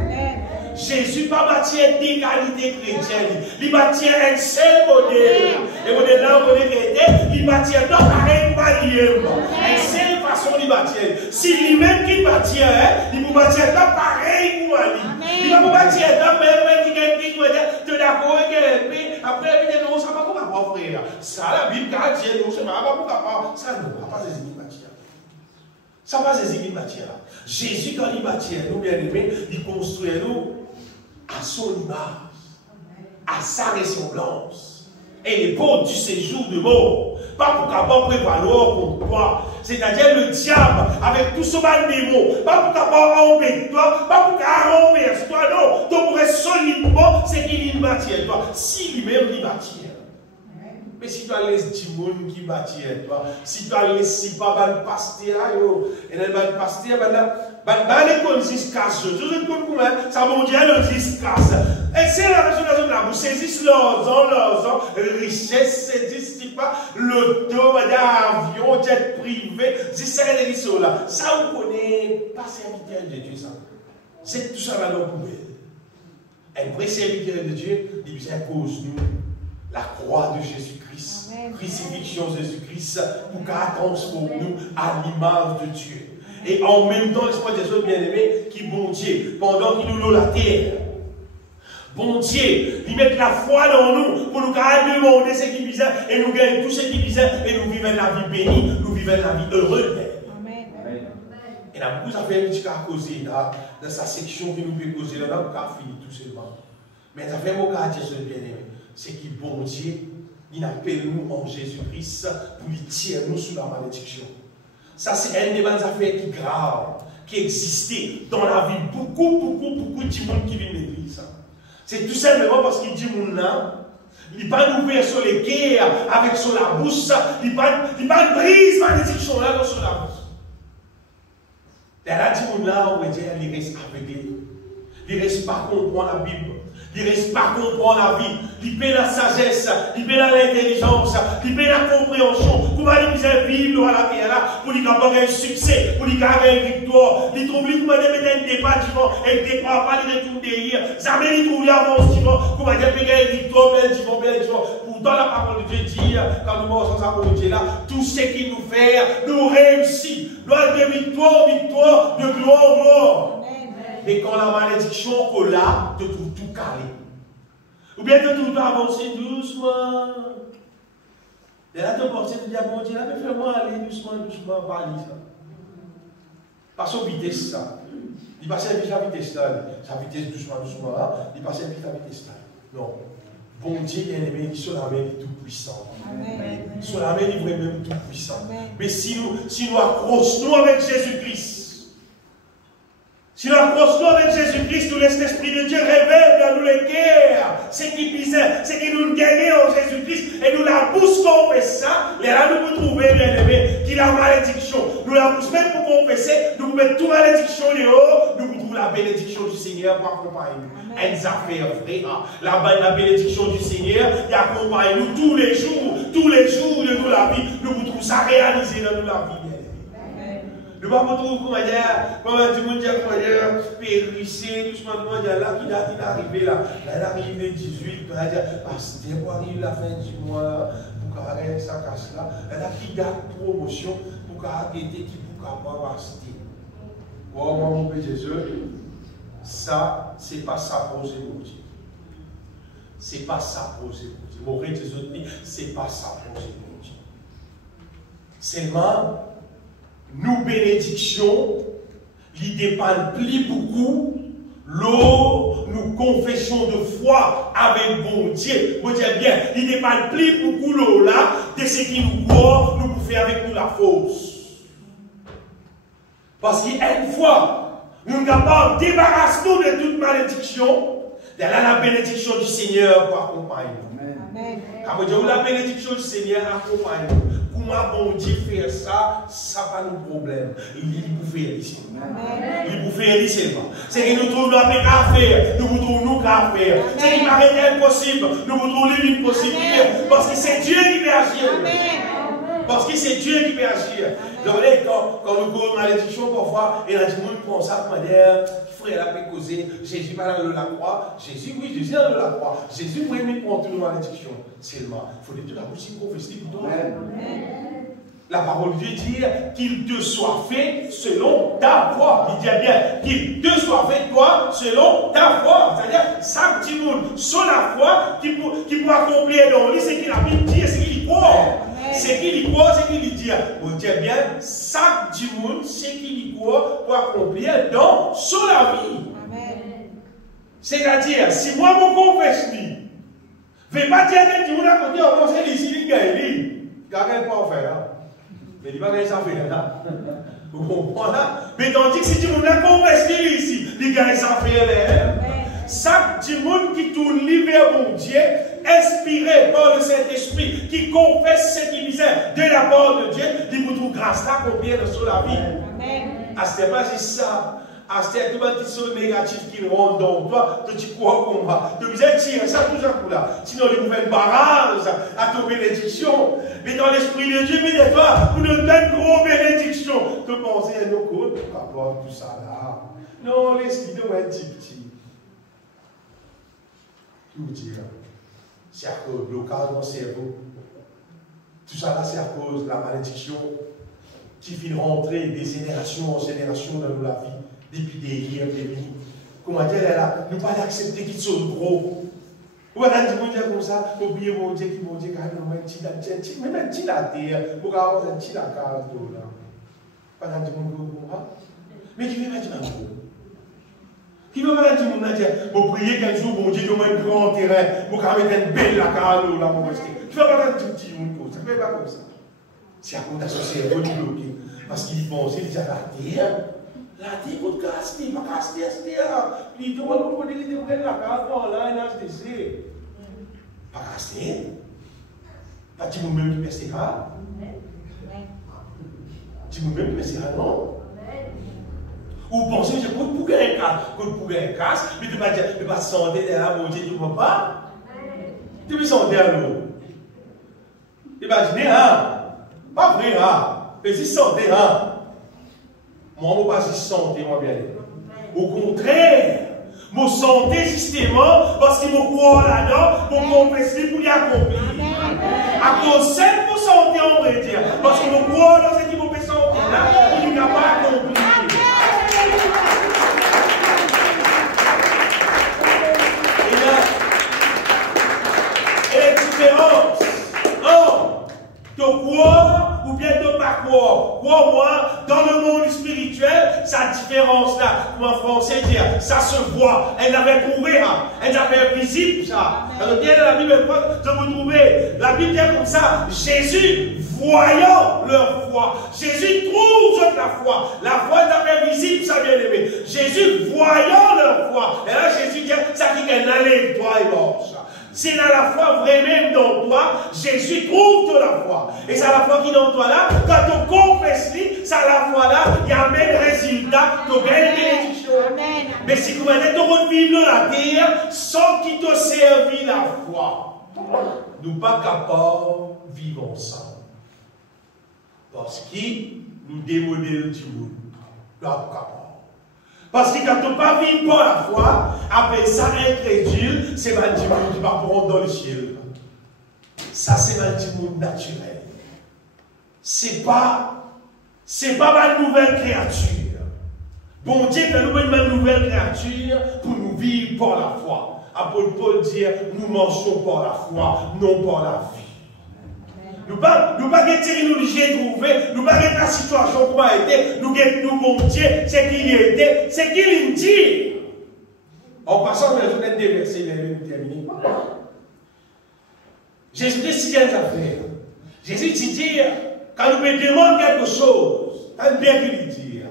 Jésus pas bâtir des qualités chrétiennes, il bâtit un seul modèle. Et modèle là, on est il bâtit dans pareil palier. Une seule façon de bâtir. Si lui-même qui bâtit, il vous bâtit dans pareil pour lui. Il va vous bâtir dans même qui tu es d'accord avec après, il dit non, ça ne va pas frère. Ça, la Bible, quand Dieu nous, ça ne va pas. Ça ne va pas Jésus qui bâtit. Ça va Jésus qui bâtit. Jésus, quand il bâtit, nous bien aimés, il construit nous à son image, à sa ressemblance. Et les portes du séjour de mort, pas pour qu'avoir prévaloir contre toi, c'est-à-dire le diable avec tout ce mal démon, pas pour qu'avoir embêté toi, pas pour qu'avoir renversé toi, non, tu pourrais solidement, c'est qu'il y bâtit toi, si lui-même il bâtit. Mais si tu as laissé du monde qui bâtit toi, si tu as laissé pas de pasteur, et les pasteurs, les jusqu'à ce, ça va dire jusqu'à ça. Et c'est la raison de la bouche, saisissent leurs ans, richesse, saisissent pas l'auto, avion, jet privé, c'est ça les risques là. Ça, on connaît pas serviteur de Dieu, ça. C'est tout ça là dans la poubelle. Un vrai serviteur de Dieu, il impose nous la croix de Jésus-Christ, crucifixion de Jésus-Christ, pour qu'elle transforme nous à l'image de Dieu. Et en même temps, l'Esprit des autres bien-aimés, qui bon Dieu, pendant qu'il nous loue la terre, bon Dieu, il met la foi dans nous pour nous demander ce qui est bizarre et nous gagner tout ce qui est bizarre et nous vivons la vie bénie, nous vivons la vie heureuse. Amen. Et là, beaucoup, ça fait un petit cas à causer là, dans sa section qui nous peut causer là, on a fini tout seulement. Mais ça fait mon cas à Dieu, bien-aimé. C'est qui bon Dieu, il appelle nous en Jésus-Christ pour lui tirer nous sous la malédiction. Ça, c'est un des affaires qui grave, qui existait dans la vie. Beaucoup de monde qui vit l'église. C'est tout simplement parce qu'il dit mon là, il va nous ouvrir sur les quais avec sur la bouche, il va briser la malédiction là sur la bouche. Et là, dit mon là, on va dire, il reste aveuglé. Il ne reste pas comprendre la Bible. Il ne reste pas comprendre la vie. Il paie la sagesse, il paie l'intelligence, il paie la compréhension. Comment il peut vivre dans la terre là pour qu'il avoir un succès, pour qu'il ait une victoire. Il trouve qu'il peut mettre un département et il ne dépend pas, il retourne derrière. Jamais il trouve l'avancement. Comment il peut gagner une victoire, belle victoire. Pourtant, la parole de Dieu dit, quand nous marchons sa parole de Dieu là, tout ce qu'il nous fait, nous réussit. Gloire de victoire, victoire, de gloire, gloire. Mais quand la malédiction est là, tu trouves tout calé. Ou bien tu trouves avancer doucement. Et là, tu penses, tu dis, bon Dieu, là, mais fais-moi aller doucement, doucement, pas aller ça. Pas son vitesse ça. Il passe vite la vitesse là. Sa vitesse doucement, doucement là. Il passe vite la vitesse là. Non. Bon Dieu, bien aimé, il est sur la main du Tout-Puissant. Sur la main du vrai même Tout-Puissant. Mais si nous accrochons avec Jésus-Christ, si nous accrochons avec Jésus-Christ, nous laissons l'Esprit de Dieu révèle dans nous les guerres, ce qui bizarre, ce qui nous gagnons en Jésus-Christ, et nous la poussons pour faire ça, et là nous pouvons trouver, bien aimé, qu'il a malédiction. Nous la poussons même pour confesser, nous pouvons mettre toute malédiction de haut, nous pouvons trouver la bénédiction du Seigneur pour accompagner nous. Elles affaires vraies. La bénédiction du Seigneur, il accompagne nous tous les jours de nous la vie. Nous pouvons trouver ça réalisé dans nous la vie. Nous ne pouvons pas trouver comment dire, tout le monde dit comment dire, périssé, tout ce moment là, qui date d'arriver là. Là, il arrive le 18, on va dire, pasteur, pour arriver la fin du mois, pour qu'arrêter ça casse là. Là, qui date promotion, pour qu'arrêter, qui pour qu'avoir pasteur. Oh, mon Père Jésus, ça, c'est pas ça poser pour Dieu. C'est pas ça poser pour Dieu. Mon Père Jésus, c'est pas ça poser pour Dieu. Seulement, nous bénédictions, il dépend plus beaucoup, l'eau, nous confessions de foi avec bon Dieu. Bon Dieu bien, il dépend plus beaucoup l'eau là, de ce qui nous croit, nous pouvons faire avec nous la force. Parce qu'une fois, nous sommes capables de débarrasser nous de toute malédiction, de la bénédiction du Seigneur pour accompagner nous. Amen. Quand la bénédiction du Seigneur accompagne nous. Comment bon Dieu faire ça, ça n'a pas de problème. Il pouvait ici. Il pouvait ici seulement. C'est que nous trouvons la paix à faire, nous trouvons nous qu'à faire. C'est qu'il paraît impossible, nous trouvons l'impossible. Parce que c'est Dieu qui peut agir. Parce que c'est Dieu qui peut agir. Donc, quand nous courons malédiction, parfois, et là, tout le monde pense ça, comment dire, frère, la paix causer, Jésus pas dans la croix. Jésus, oui, Jésus dans la croix. Jésus, oui, mais contre nous malédiction. Seulement, il faut dire la bouche prophétie pour toi. La parole de Dieu dit qu'il te soit fait selon ta foi. Il dit bien qu'il te soit fait toi selon ta foi. C'est-à-dire, ça petit monde sur la foi qui peut accomplir dans lui, c'est qu'il a mis dit, c'est qu'il y croit. C'est qu'il y croit, c'est qu'il y dit. Vous dites bien, ça petit monde, c'est qu'il y croit pour accomplir dans sur la vie. C'est-à-dire, si moi je confesse, je ne vais pas dire que tout le monde a côté, on va ici, il gagne. Il ne gagne pas en faire. Mais il ne va pas gagner ça faire là. Vous comprenez? Mais tandis que si tout le monde a confessé ici, il gagne ça faire là. Chaque monde qui tourne vers mon Dieu, inspiré par le Saint-Esprit, qui confesse ce qu'il disait de la part de Dieu, il vous trouve grâce là combien sur la vie. Ah, c'est pas juste ça. Ah, c'est tout petit son négatif qui rentre dans toi, tu crois qu'on va. Tu disais, tiens, ça tout ça là. Sinon, les nouvelles barrages à ton bénédiction. Mais dans l'esprit de Dieu, mais toi, pour nous donner une grosse bénédiction. Tu pensais à nos côtes, tu apportes tout ça là. Non, l'esprit de moi, petit. Tout dire. C'est à cause du blocage dans le cerveau. Tout ça là, c'est à cause de la malédiction qui vient rentrer des générations en génération dans la vie. Depuis des rires, des nuits. Comment dire, là, nous pas accepter qu'ils sont gros. Ou alors, on dit comme ça, oubliez mon Dieu qui m'a dit, quand même, même un petit la terre, pour avoir un petit la case, là. Pas dans le monde, mais qui veut mettre un gros. Qui veut mettre un monde, pour prier qu'un jour, mon Dieu, donne un grand terrain, pour mettre une belle la case, là, mon Dieu. Tu vas pas mettre un petit monde, ça ne fait pas comme ça. C'est à cause de son cerveau bloqué. Parce qu'il pense, il dit à la terre. La terre, pour casser, pas casser, il demande pour dire qu'il devrait la carte là, il HDC. Pas casser. Pas tu même qui persistera. Tu même qui persistera, non. Ou pensez que pour gagner un casque, mais tu vas dire, tu vas sentir derrière mon Dieu, tu ne vois pas. Tu vas sentir à l'eau. Imaginez, hein? Pas vrai, hein? Mais si santé, hein? Moi, je ne pas si santé, moi, bien. Au contraire, je santé justement parce qu'il me croit là-dedans pour confesser, pour y accomplir. À cause de cette santé, on va dire. Parce qu'il me croit dans ce qui me fait santé là, pour y accomplir. Et la différence entre te croire ou bien de pas croire. Crois-moi, dans le monde spirituel, sa différence là, comme en français dire, ça se voit. Elle l'avait prouvé, hein. Elle l'avait visible, ça. Dans le bien de la Bible, je vous trouvez, la Bible dit comme ça, Jésus, voyant leur foi. Jésus trouve la foi. La foi est avait visible, ça bien aimé. Jésus, voyant leur foi. Et là, Jésus dit, ça qui est allé, toi et marche. C'est dans la foi vraiment dans toi, Jésus trouve de la foi. Et c'est la foi qui est dans toi là, quand tu confesses, c'est la foi là, il y a même résultat, tu gagnes une bénédiction. Mais si vous êtes revivre dans la terre sans qu'il te servi la foi, nous ne sommes pas capables de vivre ensemble. Parce que nous démodèlons du monde. Nous ne sommes pas capables. Parce que quand tu ne pas vivre par la foi, après ça, incrédule, c'est mal du monde qui va prendre dans le ciel. Ça, c'est mal du monde naturel. C'est pas ma nouvelle créature. Bon Dieu, que nous avons une nouvelle créature pour nous vivre par la foi. Apôtre Paul dit, nous marchons par la foi, non par la vie. Nous ne pas nous obligés de trouver, nous ne pas la situation comme a été, nous nous bon Dieu, c'est qu'il y était, c'est qu'il dit. En passant, je vais déverser les terminer. Jésus dit si affaires. Jésus dit, quand nous me demande quelque chose, quand bien qu'il dit,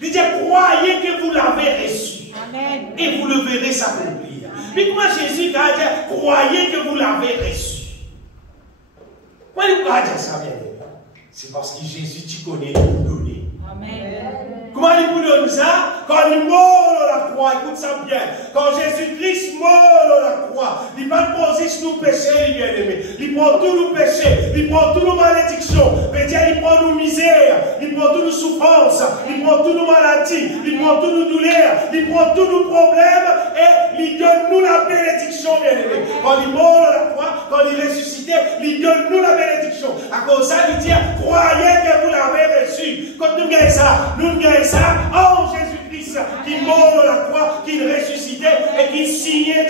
il dit, croyez que vous l'avez reçu. Amen. Et vous le verrez s'accomplir. Mais comment Jésus a dit, croyez que vous l'avez reçu. Pourquoi il ne peut pas dire ça, bien aimé? C'est parce que Jésus, tu connais, nous donner. Amen. Comment il vous donne ça? Quand il mort dans la croix, écoute ça bien. Quand Jésus-Christ mort dans la croix, il ne prend pas juste nos péchés, bien aimé. Il prend tous nos péchés, il prend toutes nos malédictions. Il prend nos misères, il prend toutes nos souffrances, il prend toutes nos maladies, il prend toutes nos douleurs, il prend tous nos problèmes et il donne nous la bénédiction, bien aimé. Quand il mort dans la croix, quand il ressuscité, il donne nous la bénédiction. À cause de ça, il dit, croyez que vous l'avez reçu. Quand nous gagnons ça en Jésus-Christ qui mort dans la croix, qui ressuscitait et qui signait,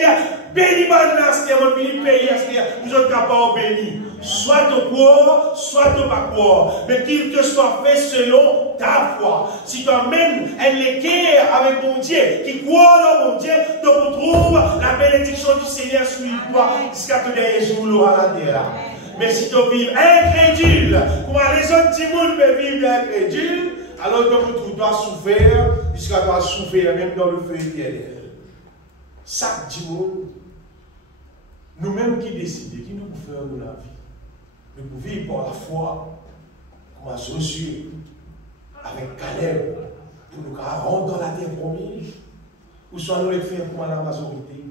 béni Banaster, Philippe Payaster, vous êtes capables de bénir. Soit de croire, soit de pas croire, mais qu'il te soit fait selon ta foi. Si toi-même, elle l'équerre avec mon Dieu, qui croit dans mon Dieu, tu retrouves la bénédiction du Seigneur sur toi jusqu'à ton dernier jour à la terre. Mais si tu vis incrédule, comment les autres petits monde peuvent vivre incrédule, alors tu dois souffrir, jusqu'à tu dois souffrir même dans le feu éternel. Chaque dimanche, nous-mêmes qui décidons, qui nous faisons dans la vie, nous pouvons vivre par la foi, comme à Josué, avec Caleb, pour nous rentrer dans la terre promise, ou soit nous les faire comme à la majorité.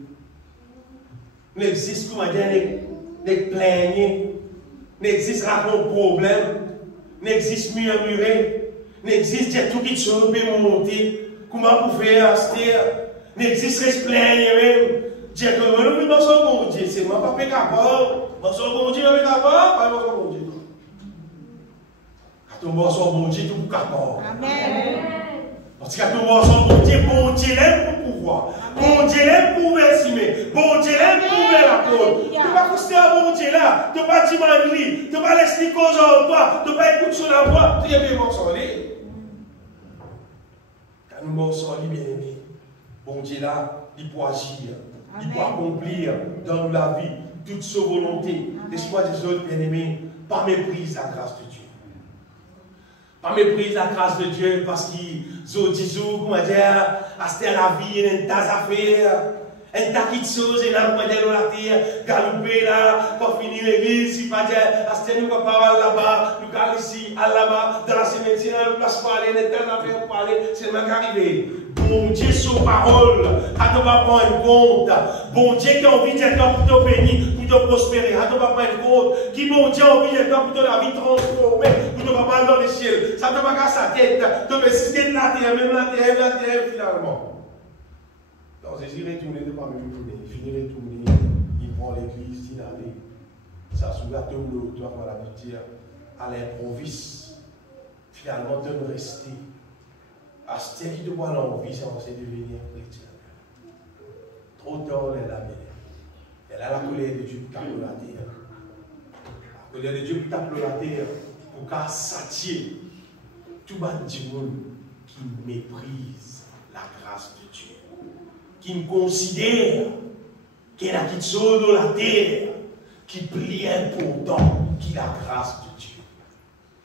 Nous n'existons comme à dire, nous plaignons, n'existe raconter problème, n'existe murmurer, n'existe dire tout qui se peut monter, comment vous faire acheter, n'existe se plaindre, dire que nous ne sommes pas bon Dieu, c'est moi pas capable, nous sommes bon Dieu, pas bon Dieu. Quand nous sommes bon Dieu, tout capable. Amen. Parce que quand nous sommes bon Dieu l'aime pour pouvoir, bon Dieu l'aime pour estimer, bon Dieu l'aime pour la côte. Tu ne vas pas constater un bon Dieu là, tu ne vas pas demander, tu ne vas pas laisser cause en toi, tu ne vas pas écouter sur la voix, tu es bien sorti. Quand nous sommes bien aimés, bon Dieu là, il peut agir, il peut accomplir dans la vie toute sa volonté. Laisse-moi des autres bien aimés, pas méprise la grâce de Dieu. Pas méprise la grâce de Dieu parce qu'ils ont dit, comment dire, c'était la vie, il y a une tas d'affaires. Un tas de choses, et là, nous allons la terre, galoper là, quand finit l'église, si pas dire, nous pas parler là-bas, nous allons ici, à là-bas, dans la cimetière, nous place pas aller, nous allons parler, c'est même arrivé. Bon Dieu, sur parole, à ne pas prendre compte. Bon Dieu qui a envie d'être pour te bénir, pour te prospérer, à ne pas prendre compte. Qui bon Dieu a envie d'être pour te la vie transformée, pour te pas dans les ciels. Ça ne va pas sa tête, te persister de la terre, même la terre, finalement. Donc, Jésus retourne de parmi nous, il finit de retourner, il prend l'église, il allait. Ça se gâteau, l'autre, avant la dire, à l'improviste. Finalement, de nous rester. À ce qui doit l'envie, c'est devenir chrétien. Trop tard, elle a bien. Elle a la colère de Dieu pour taper la terre. La colère de Dieu pour taper la terre, pour qu'elle s'attire tout le monde qui méprise la grâce de Dieu. Qui me considère qu'il y a quelque chose dans la terre qui plie important, qui est la grâce de Dieu.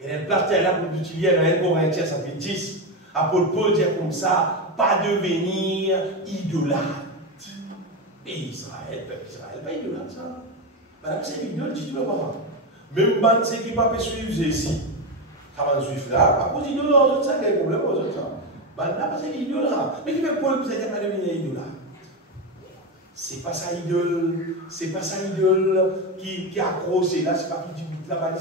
Et les places là pour utiliser dans 1 Corinthiens, ça fait 10. Apôtre Paul dit comme ça, pas devenir idolâtre. Et Israël, pas idolâtre ça. Madame, c'est l'idole, dis-tu pas. Même ban ceux qui ne peuvent pas suivre Jésus. Ça va suivre là. À cause d'idole, ça, quel problème aux autres ça. Là, c'est l'idole là. Mais qui fait Paul, vous n'êtes pas devenir idolâtre. C'est pas ça idole. C'est pas ça idole qui accroche. Là, c'est pas qui dit là-bas,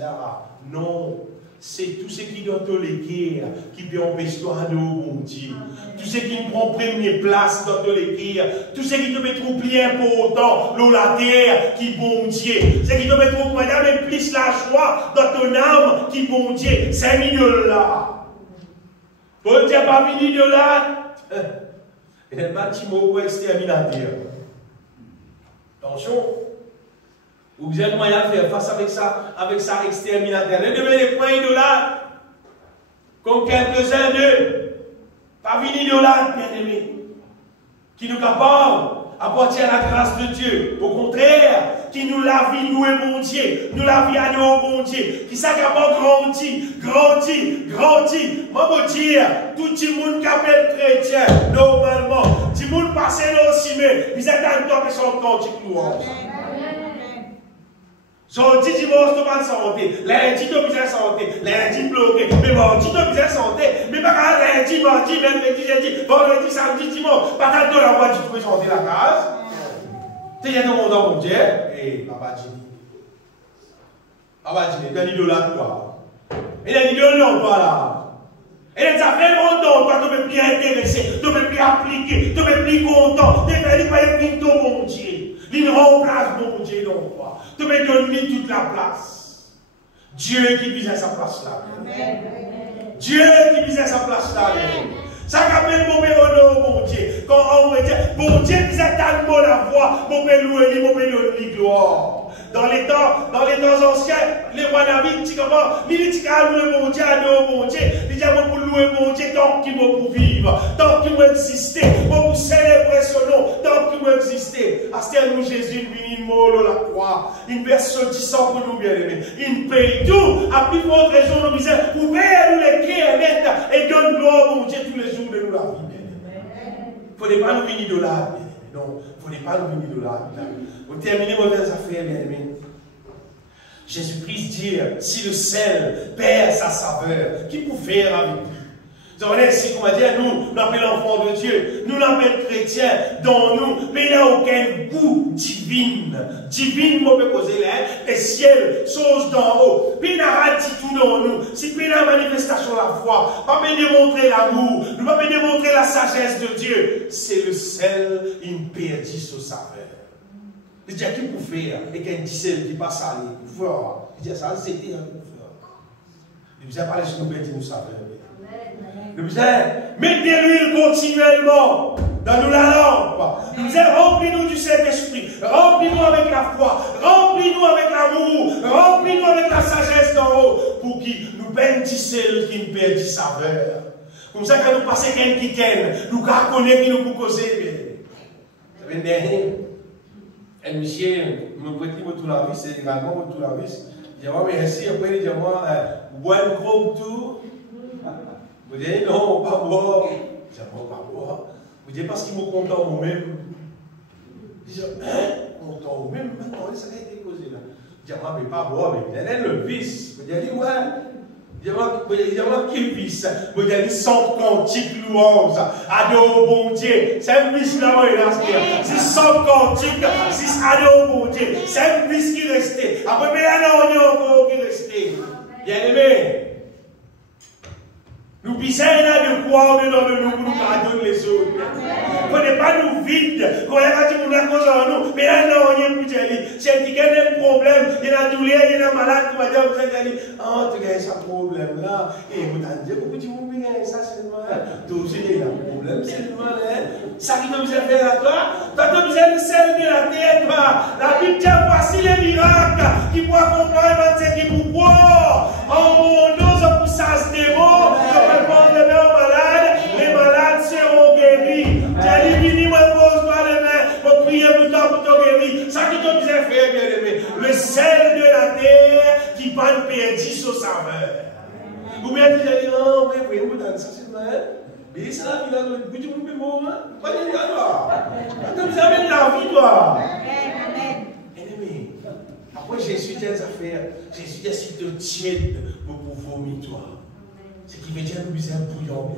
là. Non. C'est tout ce qui doit te l'écrire, qui peut empêcher toi de bon Dieu. Tout ce qui prend première place dans te l'écrire. Tout ce qui te met trop bien important, l'eau, la terre, qui bon Dieu. Ce qui te met trop même plus la joie dans ton âme, qui bon Dieu. C'est un idole là. Paul dit pas fini de là. Et le bâtiment pour exterminateur. Attention. Vous avez moyen de faire face avec ça exterminateur. Ne devenez pas idolâtres, comme quelques-uns d'eux, pas fini idolâtres, bien aimés, qui nous capables apporter à la grâce de Dieu. Au contraire, qui nous la vie, nous et bon Dieu, nous la vie à nous au bon Dieu, qui s'accapare grandit. Moi, je dire, tout le monde qui appelle chrétien, normalement, tout le monde passe dans le cimetière, ils sont dans le temps et sont cantique nous. Son dit dimanche, tu vas santé. Lundi, tu as santé. Lundi, bloqué. Mais mardi, tu as santé. Mais pas lundi, mardi, mercredi, jeudi, vendredi, samedi, dimanche. Pas tant de la voix, tu peux santé la case. Tu es dans mon nom, mon Dieu. Et papa dit. Papa dit, tu es l'idolâtre, toi. Il a dit, non, pas là. Et les affaires longtemps, toi, tu ne peux plus intéresser, tu ne peux plus appliquer, tu ne peux plus content. Tu ne peux pas être pinto, mon Dieu. Il remplace mon Dieu dans toi. Tu me donnes toute la place. Dieu qui vise à sa place là. Amen. Dieu qui vise à sa place là. Ça qu'appelle mon père mon Dieu. Quand on dit, mon Dieu vise à tellement la voix, mon père loué, mon père donne gloire. Dans les temps anciens, les rois David, tu comprends, il dit qu'à louer mon Dieu, à louer mon Dieu, il dit pour louer mon Dieu tant qu'il va pour vivre, tant qu'il va exister, pour célébrer son nom, tant qu'il va exister. À ce temps où Jésus vient, il mort la croix, il verse son sang pour nous bien aimer, il paye tout, à plus forte raison de misère, pour payer nous les cœurs nets et donne gloire mon Dieu tous les jours de nous la vie. Il ne faut pas nous venir de là. Non, il ne faut pas nous venir de là. Pour terminer vos affaires, bien aimés. Jésus-Christ dit, si le sel perd sa saveur, qui peut faire avec lui? On est ici, on va dire, nous l'appelons enfants de Dieu, nous l'appelons chrétien dans nous, mais il n'a aucun goût divin. Divine, on peut poser les ciels, choses d'en haut. Puis il n'a pas dit tout dans nous. Si puis la manifestation de la foi, pas peut démontrer l'amour, nous pas peut démontrer la sagesse de Dieu. C'est le sel, il perdit sa saveur. Il dit, qui peut faire? Et qu'un sel qui passe à lui, pour faire. Il dit, ça, c'était un coup faire. Il ne pas laisser nous perdre nos saveurs. Nous disons, mettez l'huile continuellement dans nous la lampe. Nous disons, remplis-nous du Saint-Esprit, remplis-nous avec la foi, remplis-nous avec l'amour, remplis-nous avec la sagesse d'en haut, pour qu'il nous peigne celle qui nous perd du saveur. Comme ça, quand nous passons quelqu'un qui t'aime, nous connaissons qui nous peut causer. Ça veut dire, un monsieur me prête tout la vie, c'est également tout la vie. Il dit, merci, après, il dit, one group tout. Vous dites, non, pas boire. Je dis, pas boire. Vous dites, parce qu'il me content moi-même. Disons, on tombe, même maintenant, ça a été causé là. Je dis, moi, mais pas moi, mais il y a le vice. Je dis, ouais. Je dis, qui vice? Je dis, sans cantique louange. Adore bon Dieu. C'est un vice là, c'est sans cantique, c'est adore bon Dieu. C'est un vice qui restait. Après, mais là, non, il y a encore qui restait. Bien aimé. Nous bisons de croire dans le nous pour nous pardonner les autres. On n'est pas nous vides. Quand on a dit qu'on a cause en nous, mais là, non, il y a plus de lui. C'est qu'il y a un problème, il y a un douleur, il y a un malade qui va dire, vous avez dit, ah, tu as ce problème-là. Et vous avez dit, pourquoi tu m'oublies ça seulement? Tu as un problème seulement. Ça qui te vous a fait à toi, tu as besoin de celle de la terre, toi. La Bible dit, voici les miracles qui vont accompagner qui vous croient. En mon nom, ça vous sache des mots. Répondre les mains aux malades, les malades seront guéris. J'ai dit, vini, moi, pose-toi les mains, pour prier pour toi, pour te guérir. Ça qui te disait faire, bien aimé. Le sel de la terre qui va nous perdre son saveur. Ou bien tu dis, oh, oui, vous donne ça, c'est vrai. Mais c'est la vie là, vous dites, vous pouvez mourir. Pas de vie, toi. Tu vous amènes la vie, toi. Ennemi. Après, Jésus dit des affaires. Jésus dit, si tu tièdes, vous pouvez vomir, toi. Ce qui veut dire que nous sommes bouillants.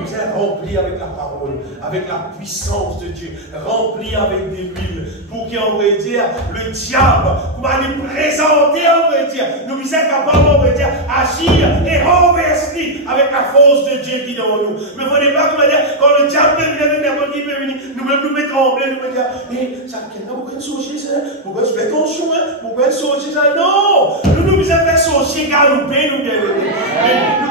Nous sommes remplis avec la parole, avec la puissance de Dieu, remplis avec des huiles, pour qu'on va dire, le diable, pour nous présenter, on va dire, nous sommes capables, on va dire, agir et renverser avec la force de Dieu qui est dans nous. Mais il ne faut pas dire, quand le diable peut venir, n'importe qui peut venir, nous-mêmes nous mettons trembler, nous mettons dire, mais ça, pourquoi nous sauter ça? Pourquoi tu fais ton chemin? Pourquoi nous sauter ça? Non! Nous nous sommes fait sauter, galoper, nous bien.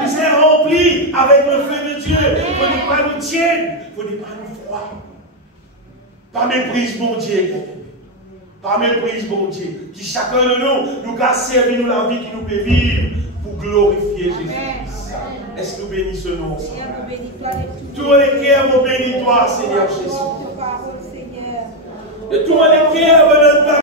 Nous sommes remplis avec le feu de Dieu. Il ne faut pas nous tienne. Il ne faut pas nous froid. Par méprise, mon Dieu. Par méprise, mon Dieu. Qui chacun de nous a servi nous la vie qui nous peut vivre pour glorifier Jésus. Est-ce que nous bénissons nom? Tous les cœurs vous bénissent toi, Seigneur Jésus. De tous les cœurs,